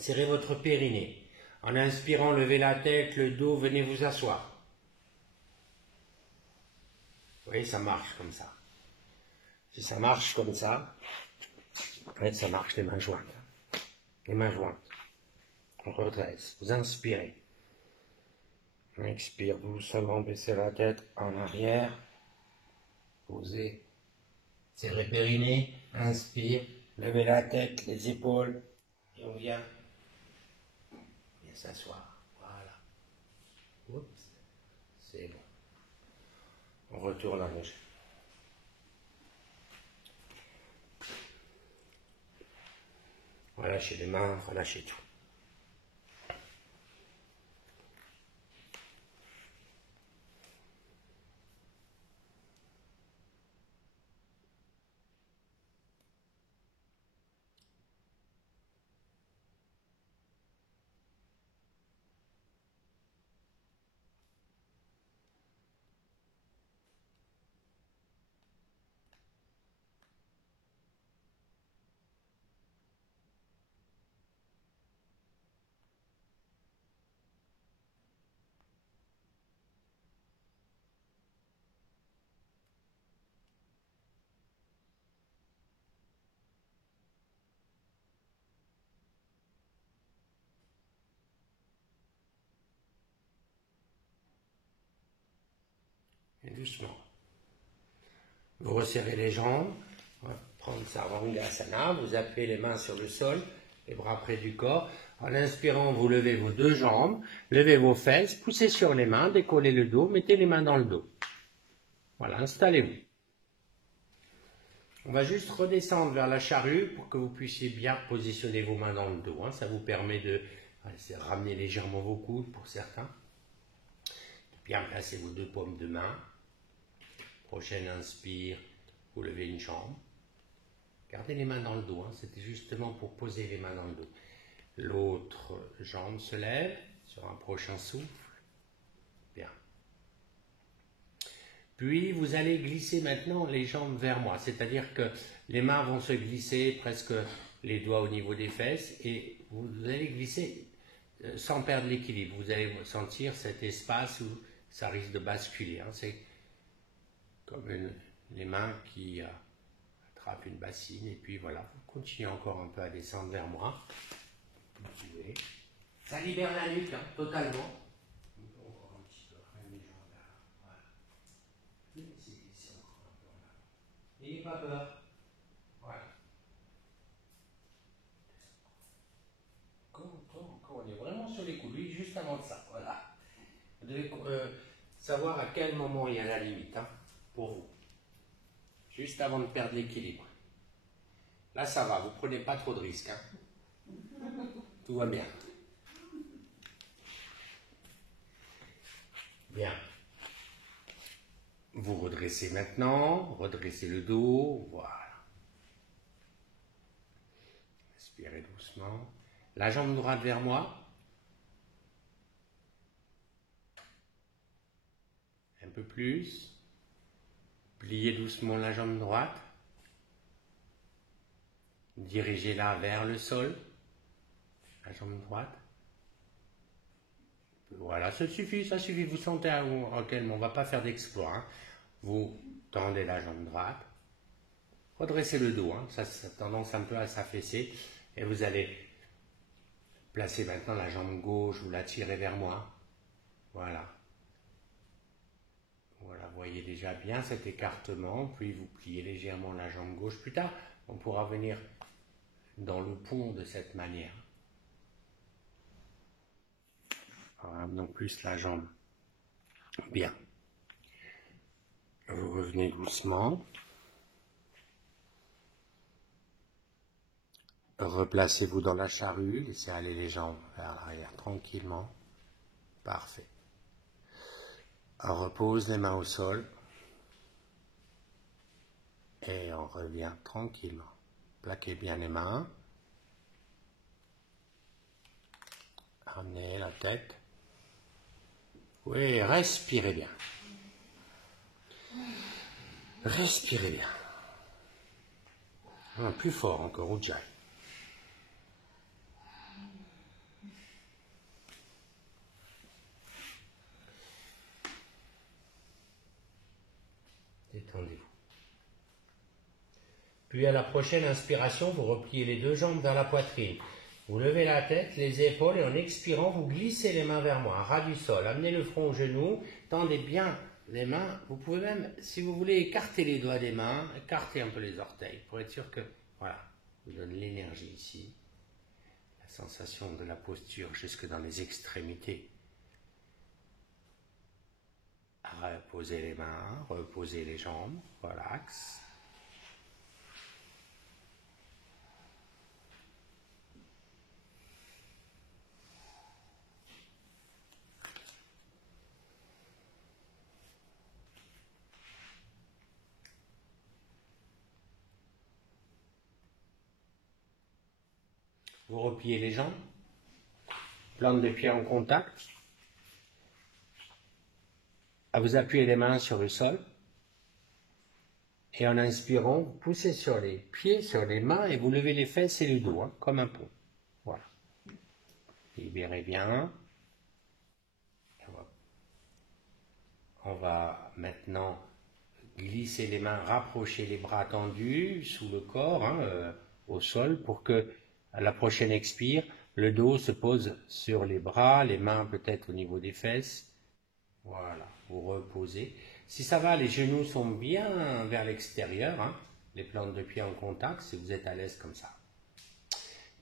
Serrez votre périnée. En inspirant, levez la tête, le dos, venez vous asseoir. Vous voyez, ça marche comme ça. Si ça marche comme ça marche les mains jointes. Les mains jointes. On redresse. Vous inspirez. On expire doucement, baissez la tête en arrière. Posez. Serrez périnée. Inspire. Levez la tête, les épaules. Et on vient s'asseoir. Voilà. Oups. C'est bon. On retourne à gauche. Relâchez les mains, relâchez tout. Et doucement. Vous resserrez les jambes. On va prendre Sarvangasana. Vous appuyez les mains sur le sol, les bras près du corps. En inspirant, vous levez vos deux jambes, levez vos fesses, poussez sur les mains, décollez le dos, mettez les mains dans le dos. Voilà, installez-vous. On va juste redescendre vers la charrue pour que vous puissiez bien positionner vos mains dans le dos. Hein. Ça vous permet de ramener légèrement vos coudes pour certains. Bien placer vos deux paumes de main. Prochaine inspire, vous levez une jambe. Gardez les mains dans le dos, hein. C'était justement pour poser les mains dans le dos. L'autre jambe se lève sur un prochain souffle. Bien. Puis vous allez glisser maintenant les jambes vers moi, c'est-à-dire que les mains vont se glisser presque les doigts au niveau des fesses et vous allez glisser sans perdre l'équilibre. Vous allez sentir cet espace où ça risque de basculer. Hein. C'est comme les mains qui attrapent une bassine et puis voilà, vous continuez encore un peu à descendre vers moi. Vous pouvez. Ça libère la nuque hein, totalement. Encore un petit peu, les jambes là. Voilà. Laissez encore un peu en avant. N'ayez pas peur. Voilà. Encore, on est vraiment sur les coudes. Lui, juste avant de ça. Voilà. Vous devez savoir à quel moment il y a la limite hein, pour vous. Juste avant de perdre l'équilibre. Là, ça va. Vous ne prenez pas trop de risques. Hein. Tout va bien. Bien. Vous redressez maintenant, redressez le dos, voilà. Inspirez doucement. La jambe droite vers moi. Un peu plus. Pliez doucement la jambe droite. Dirigez-la vers le sol. La jambe droite. Voilà, ça suffit. Vous sentez à quel on ne va pas faire d'exploit. Hein. Vous tendez la jambe droite. Redressez le dos. Hein. Ça a tendance un peu à s'affaisser. Et vous allez placer maintenant la jambe gauche. Vous la tirez vers moi. Voilà. Voilà, vous voyez déjà bien cet écartement. Puis vous pliez légèrement la jambe gauche. Plus tard, on pourra venir dans le pont de cette manière. Ramenons plus la jambe. Bien. Vous revenez doucement. Replacez-vous dans la charrue. Laissez aller les jambes vers l'arrière tranquillement. Parfait. On repose les mains au sol. Et on revient tranquillement. Plaquez bien les mains. Ramenez la tête. Oui, respirez bien. Respirez bien. Plus fort encore, Ujjayi. Détendez-vous. Puis à la prochaine inspiration, vous repliez les deux jambes vers la poitrine. Vous levez la tête, les épaules et en expirant, vous glissez les mains vers moi, ras du sol. Amenez le front au genou, tendez bien les mains. Vous pouvez même, si vous voulez, écarter les doigts des mains, écarter un peu les orteils pour être sûr que, voilà, vous donne l'énergie ici. La sensation de la posture jusque dans les extrémités. Reposez les mains, reposez les jambes, relax. Vous repliez les jambes, plante des pieds en contact. À vous appuyer les mains sur le sol. Et en inspirant, vous poussez sur les pieds, sur les mains et vous levez les fesses et le dos, hein, comme un pont. Voilà. Libérez bien. On va maintenant glisser les mains, rapprocher les bras tendus sous le corps, hein, au sol, pour que à la prochaine expire, le dos se pose sur les bras, les mains peut-être au niveau des fesses. Voilà, vous reposez. Si ça va, les genoux sont bien vers l'extérieur, hein, les plantes de pied en contact, si vous êtes à l'aise comme ça.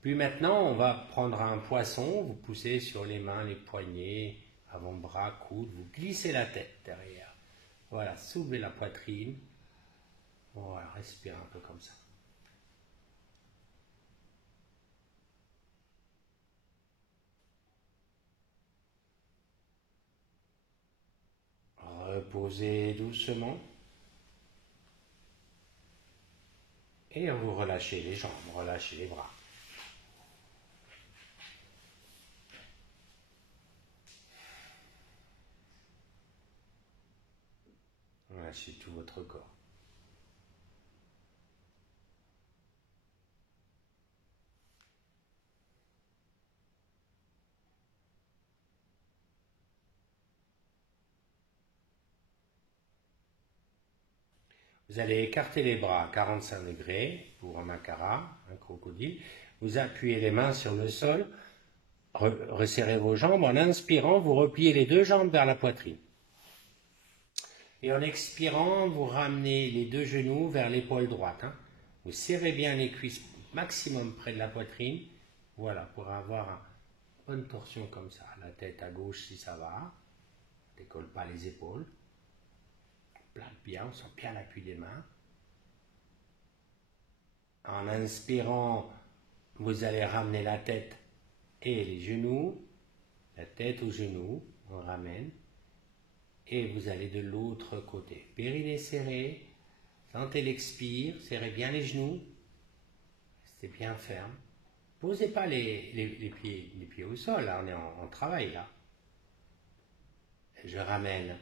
Puis maintenant, on va prendre un poisson, vous poussez sur les mains, les poignets, avant-bras, coudes, vous glissez la tête derrière. Voilà, soulevez la poitrine. Voilà, respirez un peu comme ça. Reposez doucement. Et vous relâchez les jambes, relâchez les bras. Relâchez tout votre corps. Vous allez écarter les bras à 45 degrés pour un makara, un crocodile. Vous appuyez les mains sur le sol, resserrez vos jambes. En inspirant, vous repliez les deux jambes vers la poitrine. Et en expirant, vous ramenez les deux genoux vers l'épaule droite. Hein. Vous serrez bien les cuisses maximum près de la poitrine. Voilà, pour avoir une bonne torsion comme ça. La tête à gauche si ça va. On ne décolle pas les épaules. On plate bien, on sent bien l'appui des mains. En inspirant, vous allez ramener la tête et les genoux. La tête aux genoux, on ramène. Et vous allez de l'autre côté. Périnée serré. Sentez l'expire, serrez bien les genoux. Restez bien ferme. Posez pas les pieds au sol, là, on est en travail là. Je ramène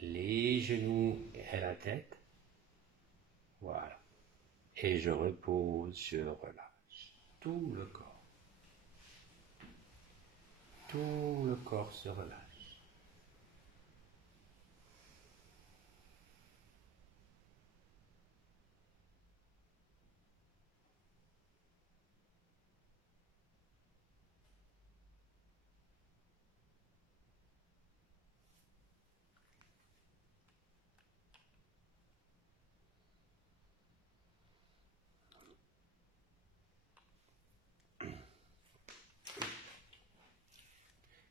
les genoux et la tête. Voilà. Et je repose, je relâche. Tout le corps. Tout le corps se relâche.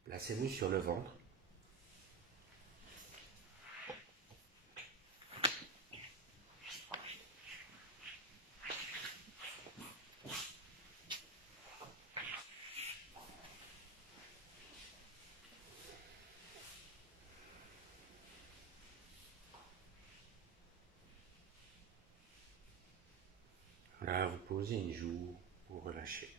Placez-vous sur le ventre. Là, vous posez une joue, vous relâchez.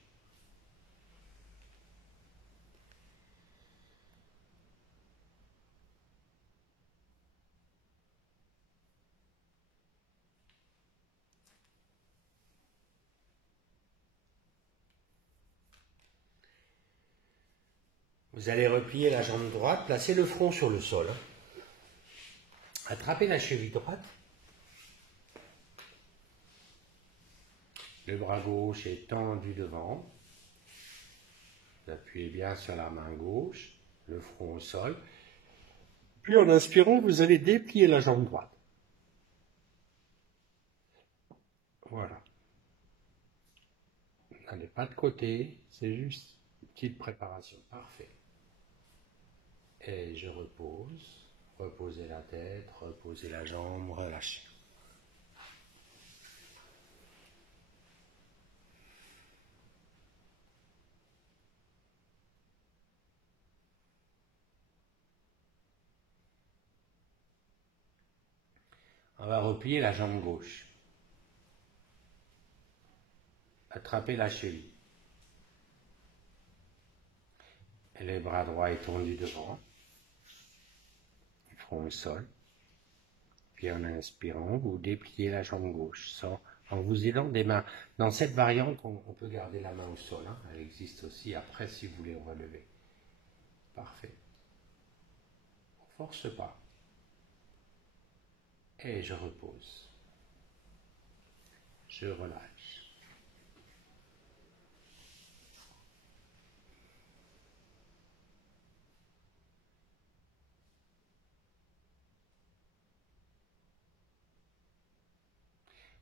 Vous allez replier la jambe droite, placer le front sur le sol. Attrapez la cheville droite. Le bras gauche est tendu devant. Vous appuyez bien sur la main gauche, le front au sol. Puis en inspirant, vous allez déplier la jambe droite. Voilà. N'allez pas de côté, c'est juste une petite préparation. Parfait. Et je repose. Reposez la tête, reposez la jambe, relâchez. On va replier la jambe gauche. Attrapez la cheville. Et le bras droit est tendu devant. Le front au sol. Puis en inspirant, vous dépliez la jambe gauche en vous aidant des mains. Dans cette variante, on peut garder la main au sol. Hein. Elle existe aussi après si vous voulez relever. Parfait. On ne force pas. Et je repose. Je relâche.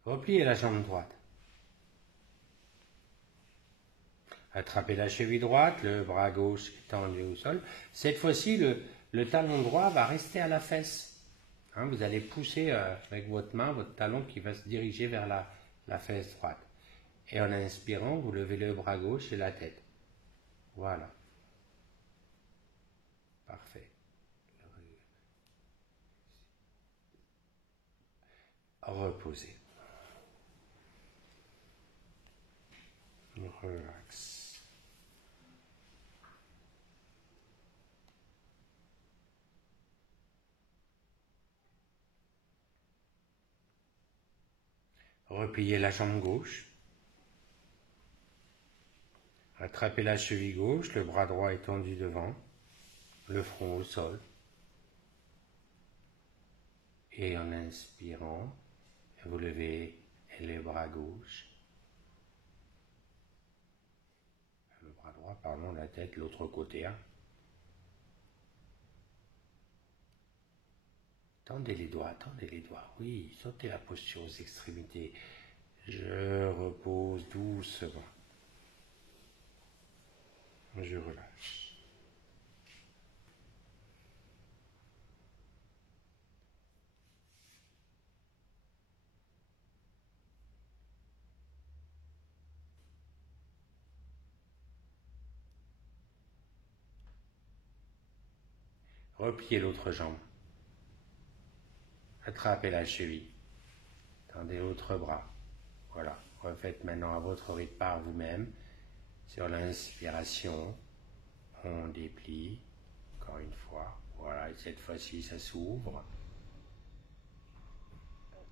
Repliez la jambe droite. Attrapez la cheville droite, le bras gauche est tendu au sol. Cette fois-ci, le talon droit va rester à la fesse. Hein, vous allez pousser avec votre main, votre talon qui va se diriger vers la fesse droite. Et en inspirant, vous levez le bras gauche et la tête. Voilà. Parfait. Reposez. Relax. Repliez la jambe gauche. Attrapez la cheville gauche, le bras droit est tendu devant, le front au sol. Et en inspirant, vous levez les bras gauche. Le bras droit, pardon, la tête, l'autre côté. Hein. Tendez les doigts, tendez les doigts. Oui, sortez la posture aux extrémités. Je repose doucement. Je relâche. Repliez l'autre jambe. Attrapez la cheville. Tendez l'autre bras. Voilà. Refaites maintenant à votre rythme par vous-même. Sur l'inspiration, on déplie. Encore une fois. Voilà. Et cette fois-ci, ça s'ouvre.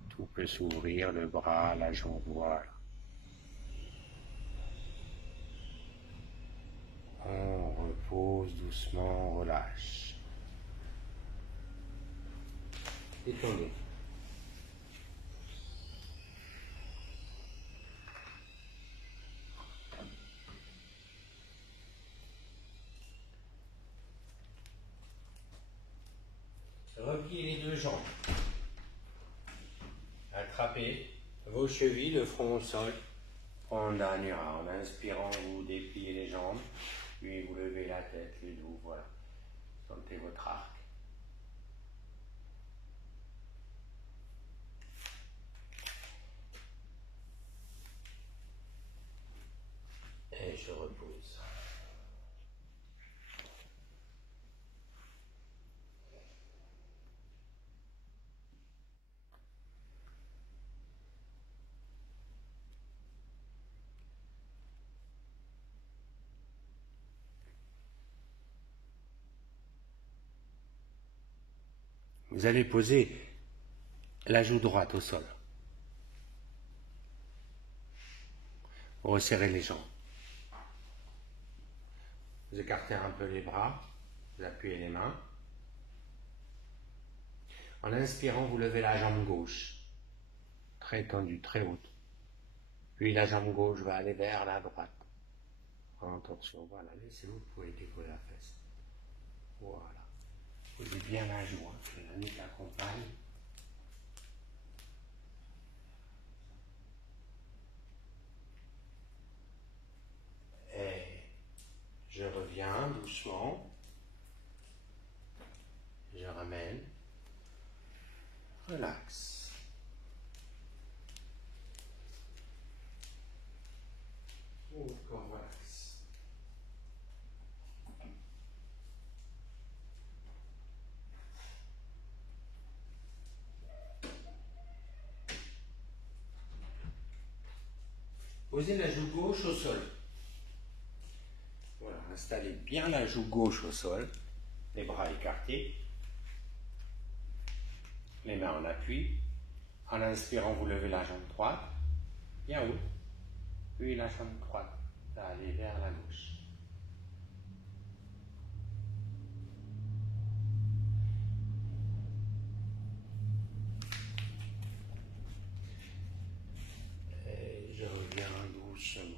Tout peut s'ouvrir, le bras, la jambe. Voilà. On repose doucement, on relâche. Détendez. Repliez les deux jambes. Attrapez vos chevilles, le front au sol. Ondhanura. En inspirant, vous dépliez les jambes, puis vous levez la tête, les dos, voilà. Sentez votre arc. Et je repose. Vous allez poser la joue droite au sol. Resserrez les jambes. Vous écartez un peu les bras, vous appuyez les mains. En inspirant, vous levez la jambe gauche, très tendue, très haute. Puis la jambe gauche va aller vers la droite. En attention, voilà, laissez-vous, vous pouvez décoller la fesse. Voilà. Posez bien la joue, hein, que la nuque accompagne. Et je reviens doucement. Je ramène. Relax. Corps relax. Posez la joue gauche au sol. Voilà, installez bien la joue gauche au sol. Les bras écartés. Les mains en appui. En inspirant, vous levez la jambe droite. Bien haut. Puis la jambe droite va aller vers la gauche. Et je reviens doucement.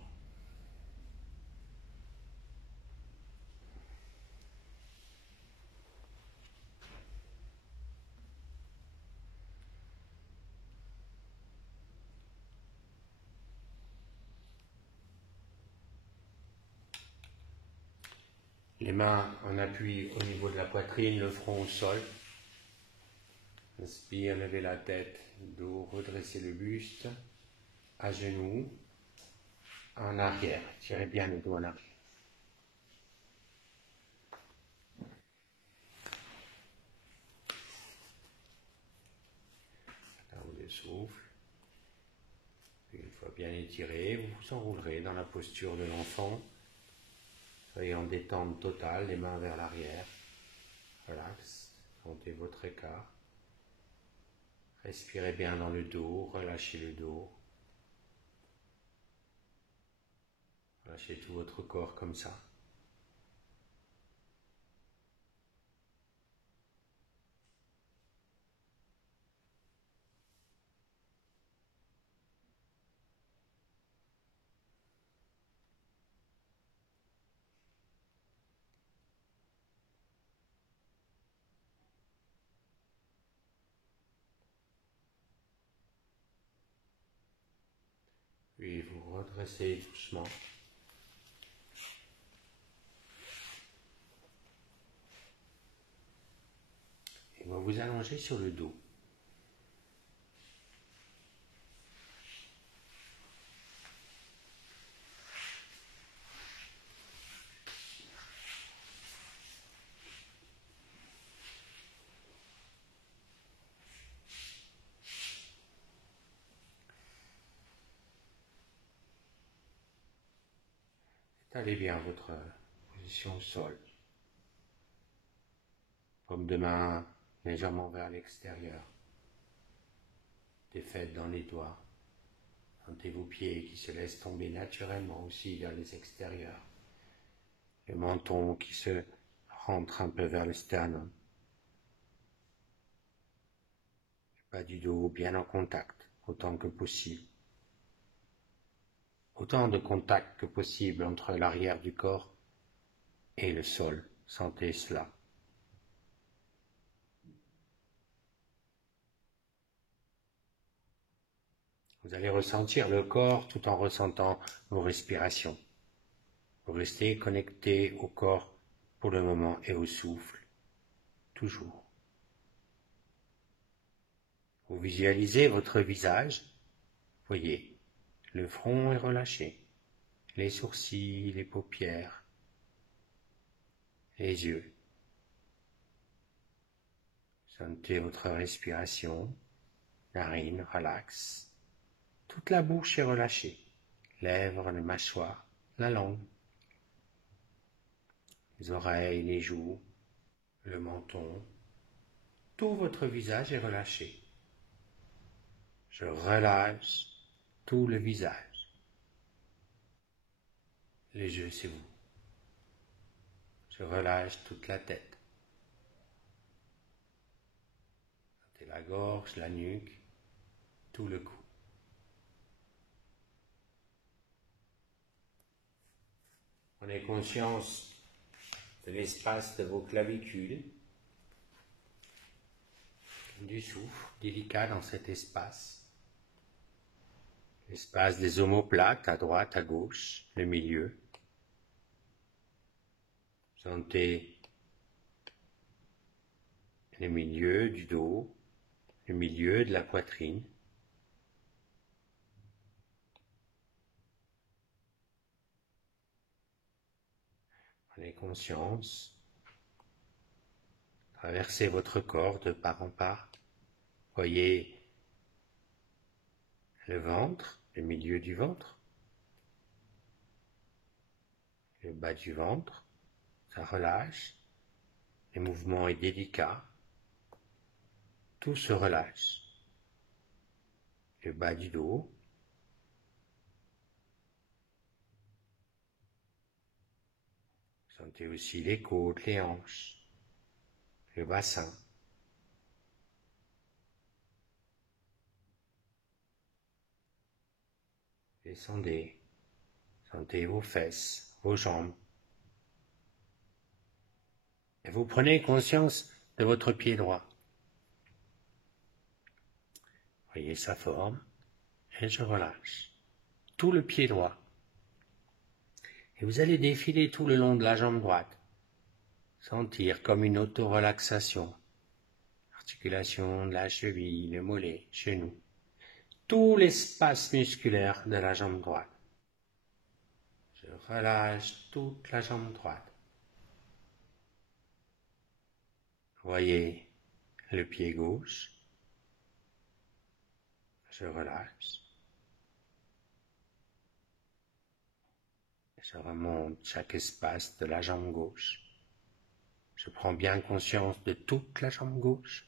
Les mains en appui au niveau de la poitrine, le front au sol. Inspire, levez la tête, dos, redressez le buste, à genoux, en arrière. Tirez bien le dos en arrière. Là, vous le souffle. Une fois bien étiré, vous vous enroulerez dans la posture de l'enfant. Soyez en détente totale, les mains vers l'arrière. Relax, sentez votre écart. Respirez bien dans le dos, relâchez le dos. Relâchez tout votre corps comme ça. Puis vous redressez doucement. Et vous vous allongez sur le dos. Étalez bien votre position au sol. Paume de main légèrement vers l'extérieur. Des fêtes dans les doigts. Sentez vos pieds qui se laissent tomber naturellement aussi vers les extérieurs. Le menton qui se rentre un peu vers le sternum. Le bas du dos bien en contact, autant que possible. Autant de contact que possible entre l'arrière du corps et le sol. Sentez cela. Vous allez ressentir le corps tout en ressentant vos respirations. Vous restez connecté au corps pour le moment et au souffle, toujours. Vous visualisez votre visage, voyez, le front est relâché, les sourcils, les paupières, les yeux. Sentez votre respiration, narine relaxe. Toute la bouche est relâchée, lèvres, les mâchoires, la langue, les oreilles, les joues, le menton. Tout votre visage est relâché. Je relâche tout le visage. Les yeux, c'est vous. Je relâche toute la tête. Sentez la gorge, la nuque, tout le cou. Prenez conscience de l'espace de vos clavicules, du souffle délicat dans cet espace. L'espace des omoplates à droite, à gauche, le milieu. Sentez le milieu du dos, le milieu de la poitrine. Prenez conscience. Traversez votre corps de part en part. Voyez le ventre, le milieu du ventre, le bas du ventre. Ça relâche. Le mouvement est délicat. Tout se relâche. Le bas du dos. Sentez aussi les côtes, les hanches, le bassin. Descendez. Sentez vos fesses, vos jambes. Et vous prenez conscience de votre pied droit. Voyez sa forme. Et je relâche. Tout le pied droit. Et vous allez défiler tout le long de la jambe droite. Sentir comme une auto-relaxation. Articulation de la cheville, le mollet, genou. Tout l'espace musculaire de la jambe droite. Je relâche toute la jambe droite. Voyez le pied gauche. Je relâche. Je remonte chaque espace de la jambe gauche. Je prends bien conscience de toute la jambe gauche.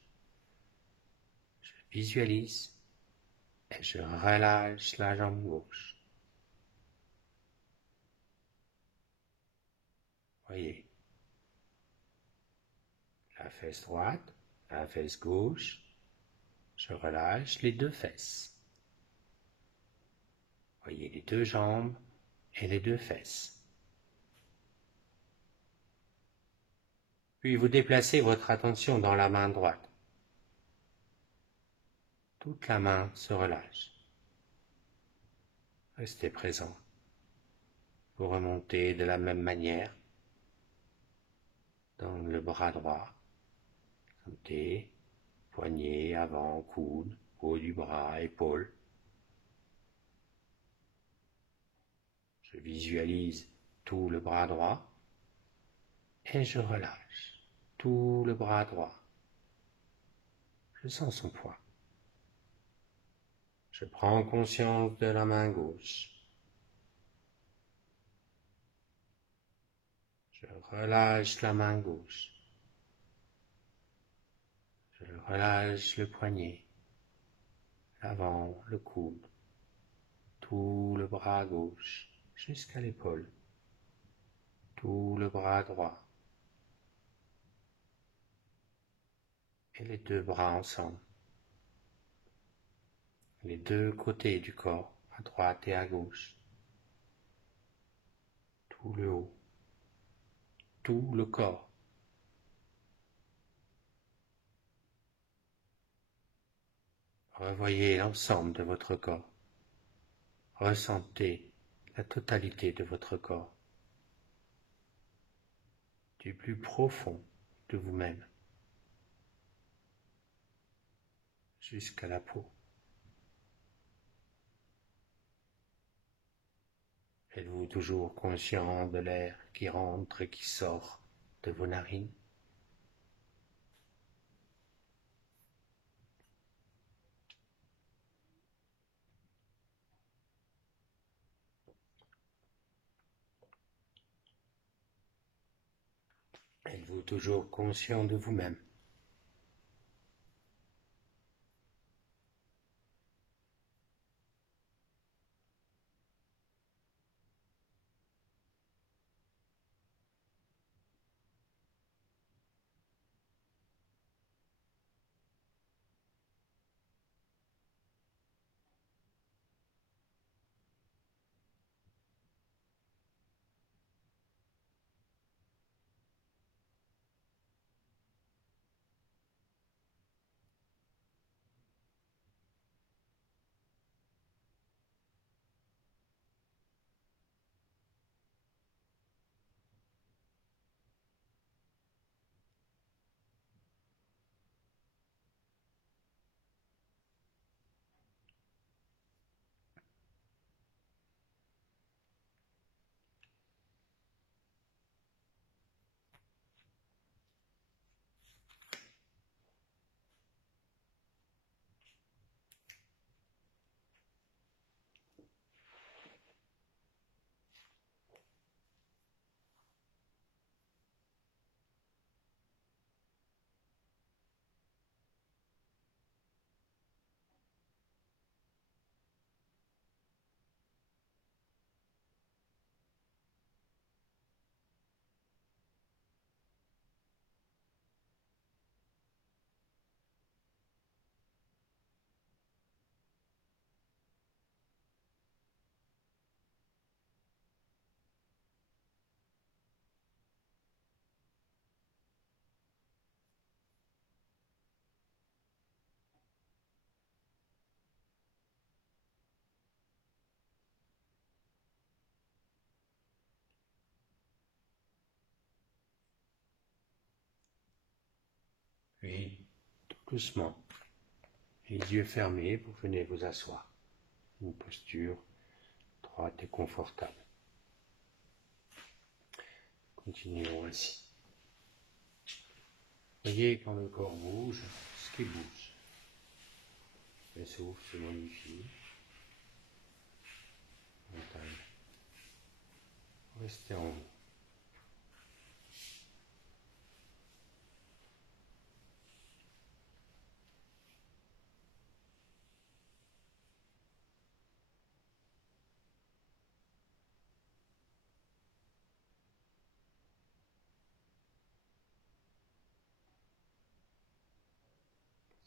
Je visualise et je relâche la jambe gauche. Voyez la fesse droite, la fesse gauche. Je relâche les deux fesses. Voyez les deux jambes et les deux fesses. Puis vous déplacez votre attention dans la main droite. Toute la main se relâche. Restez présent. Vous remontez de la même manière dans le bras droit. Sentez, poignet, avant, coude, haut du bras, épaule. Je visualise tout le bras droit et je relâche tout le bras droit. Je sens son poids. Je prends conscience de la main gauche. Je relâche la main gauche. Je relâche le poignet, l'avant, le coude, tout le bras gauche jusqu'à l'épaule, tout le bras droit et les deux bras ensemble, les deux côtés du corps, à droite et à gauche, tout le haut, tout le corps. Revoyez l'ensemble de votre corps. Ressentez la totalité de votre corps, du plus profond de vous-même jusqu'à la peau. Êtes-vous toujours conscient de l'air qui rentre et qui sort de vos narines? Êtes-vous toujours conscient de vous-même? Et tout doucement, les yeux fermés, vous venez vous asseoir. Une posture droite et confortable. Continuons ainsi. Voyez quand le corps bouge, ce qui bouge. Le souffle se modifie. Montagne. Restez en haut.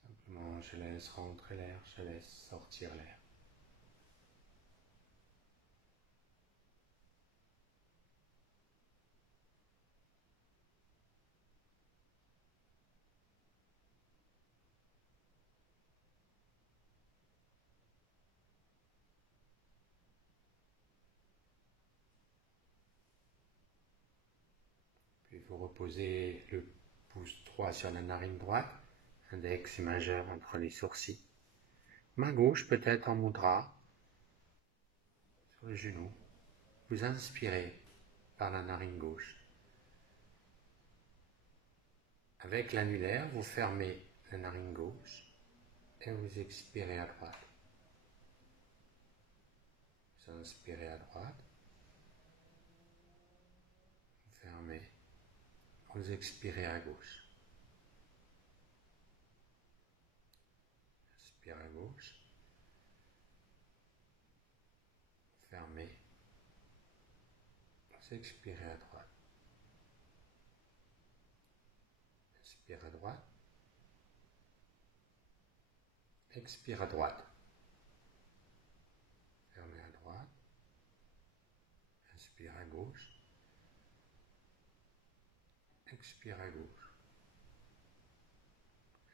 Simplement, je laisse rentrer l'air, je laisse sortir l'air. Puis vous reposez le pouce droit sur la narine droite, index et majeur entre les sourcils. Main gauche peut-être en mudra, sur le genou. Vous inspirez par la narine gauche. Avec l'annulaire, vous fermez la narine gauche et vous expirez à droite. Vous inspirez à droite, vous fermez, vous expirez à gauche. Inspire à gauche, fermez, vous expirez à droite. Inspire à droite, expire à droite. Fermez à droite, inspire à gauche, expire à gauche.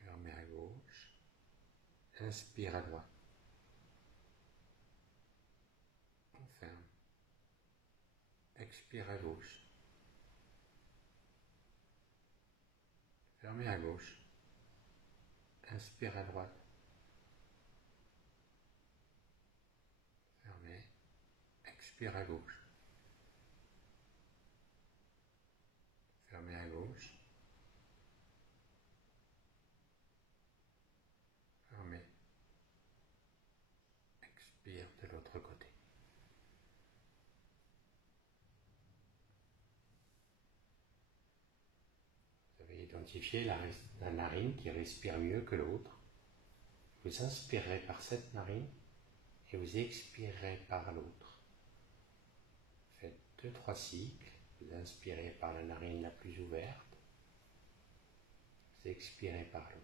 Fermez à gauche, inspire à droite. On ferme. Expire à gauche. Fermez à gauche. Inspire à droite. Fermez. Expire à gauche. Fermez à gauche. Fermez. Expire de l'autre côté. Vous avez identifié la narine qui respire mieux que l'autre. Vous inspirez par cette narine et vous expirez par l'autre. Faites 2-3 cycles. Vous inspirez par la narine la plus ouverte. Vous expirez par l'autre.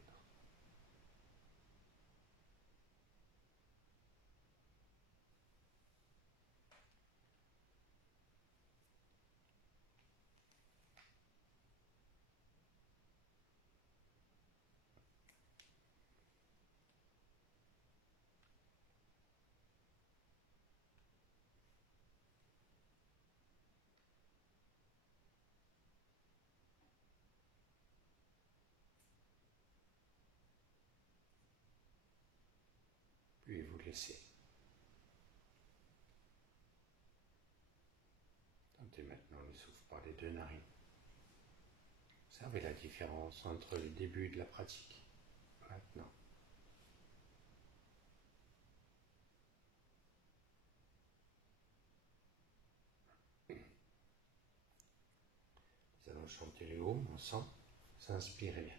Puis vous laissez. Tentez maintenant le souffle par les deux narines. Observez la différence entre le début de la pratique maintenant. Nous allons chanter le home ensemble. S'inspirez bien.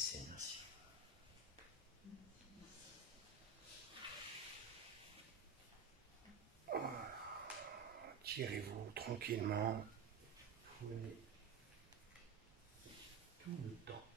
baisser, merci. Tirez-vous tranquillement. Prenez tout le temps.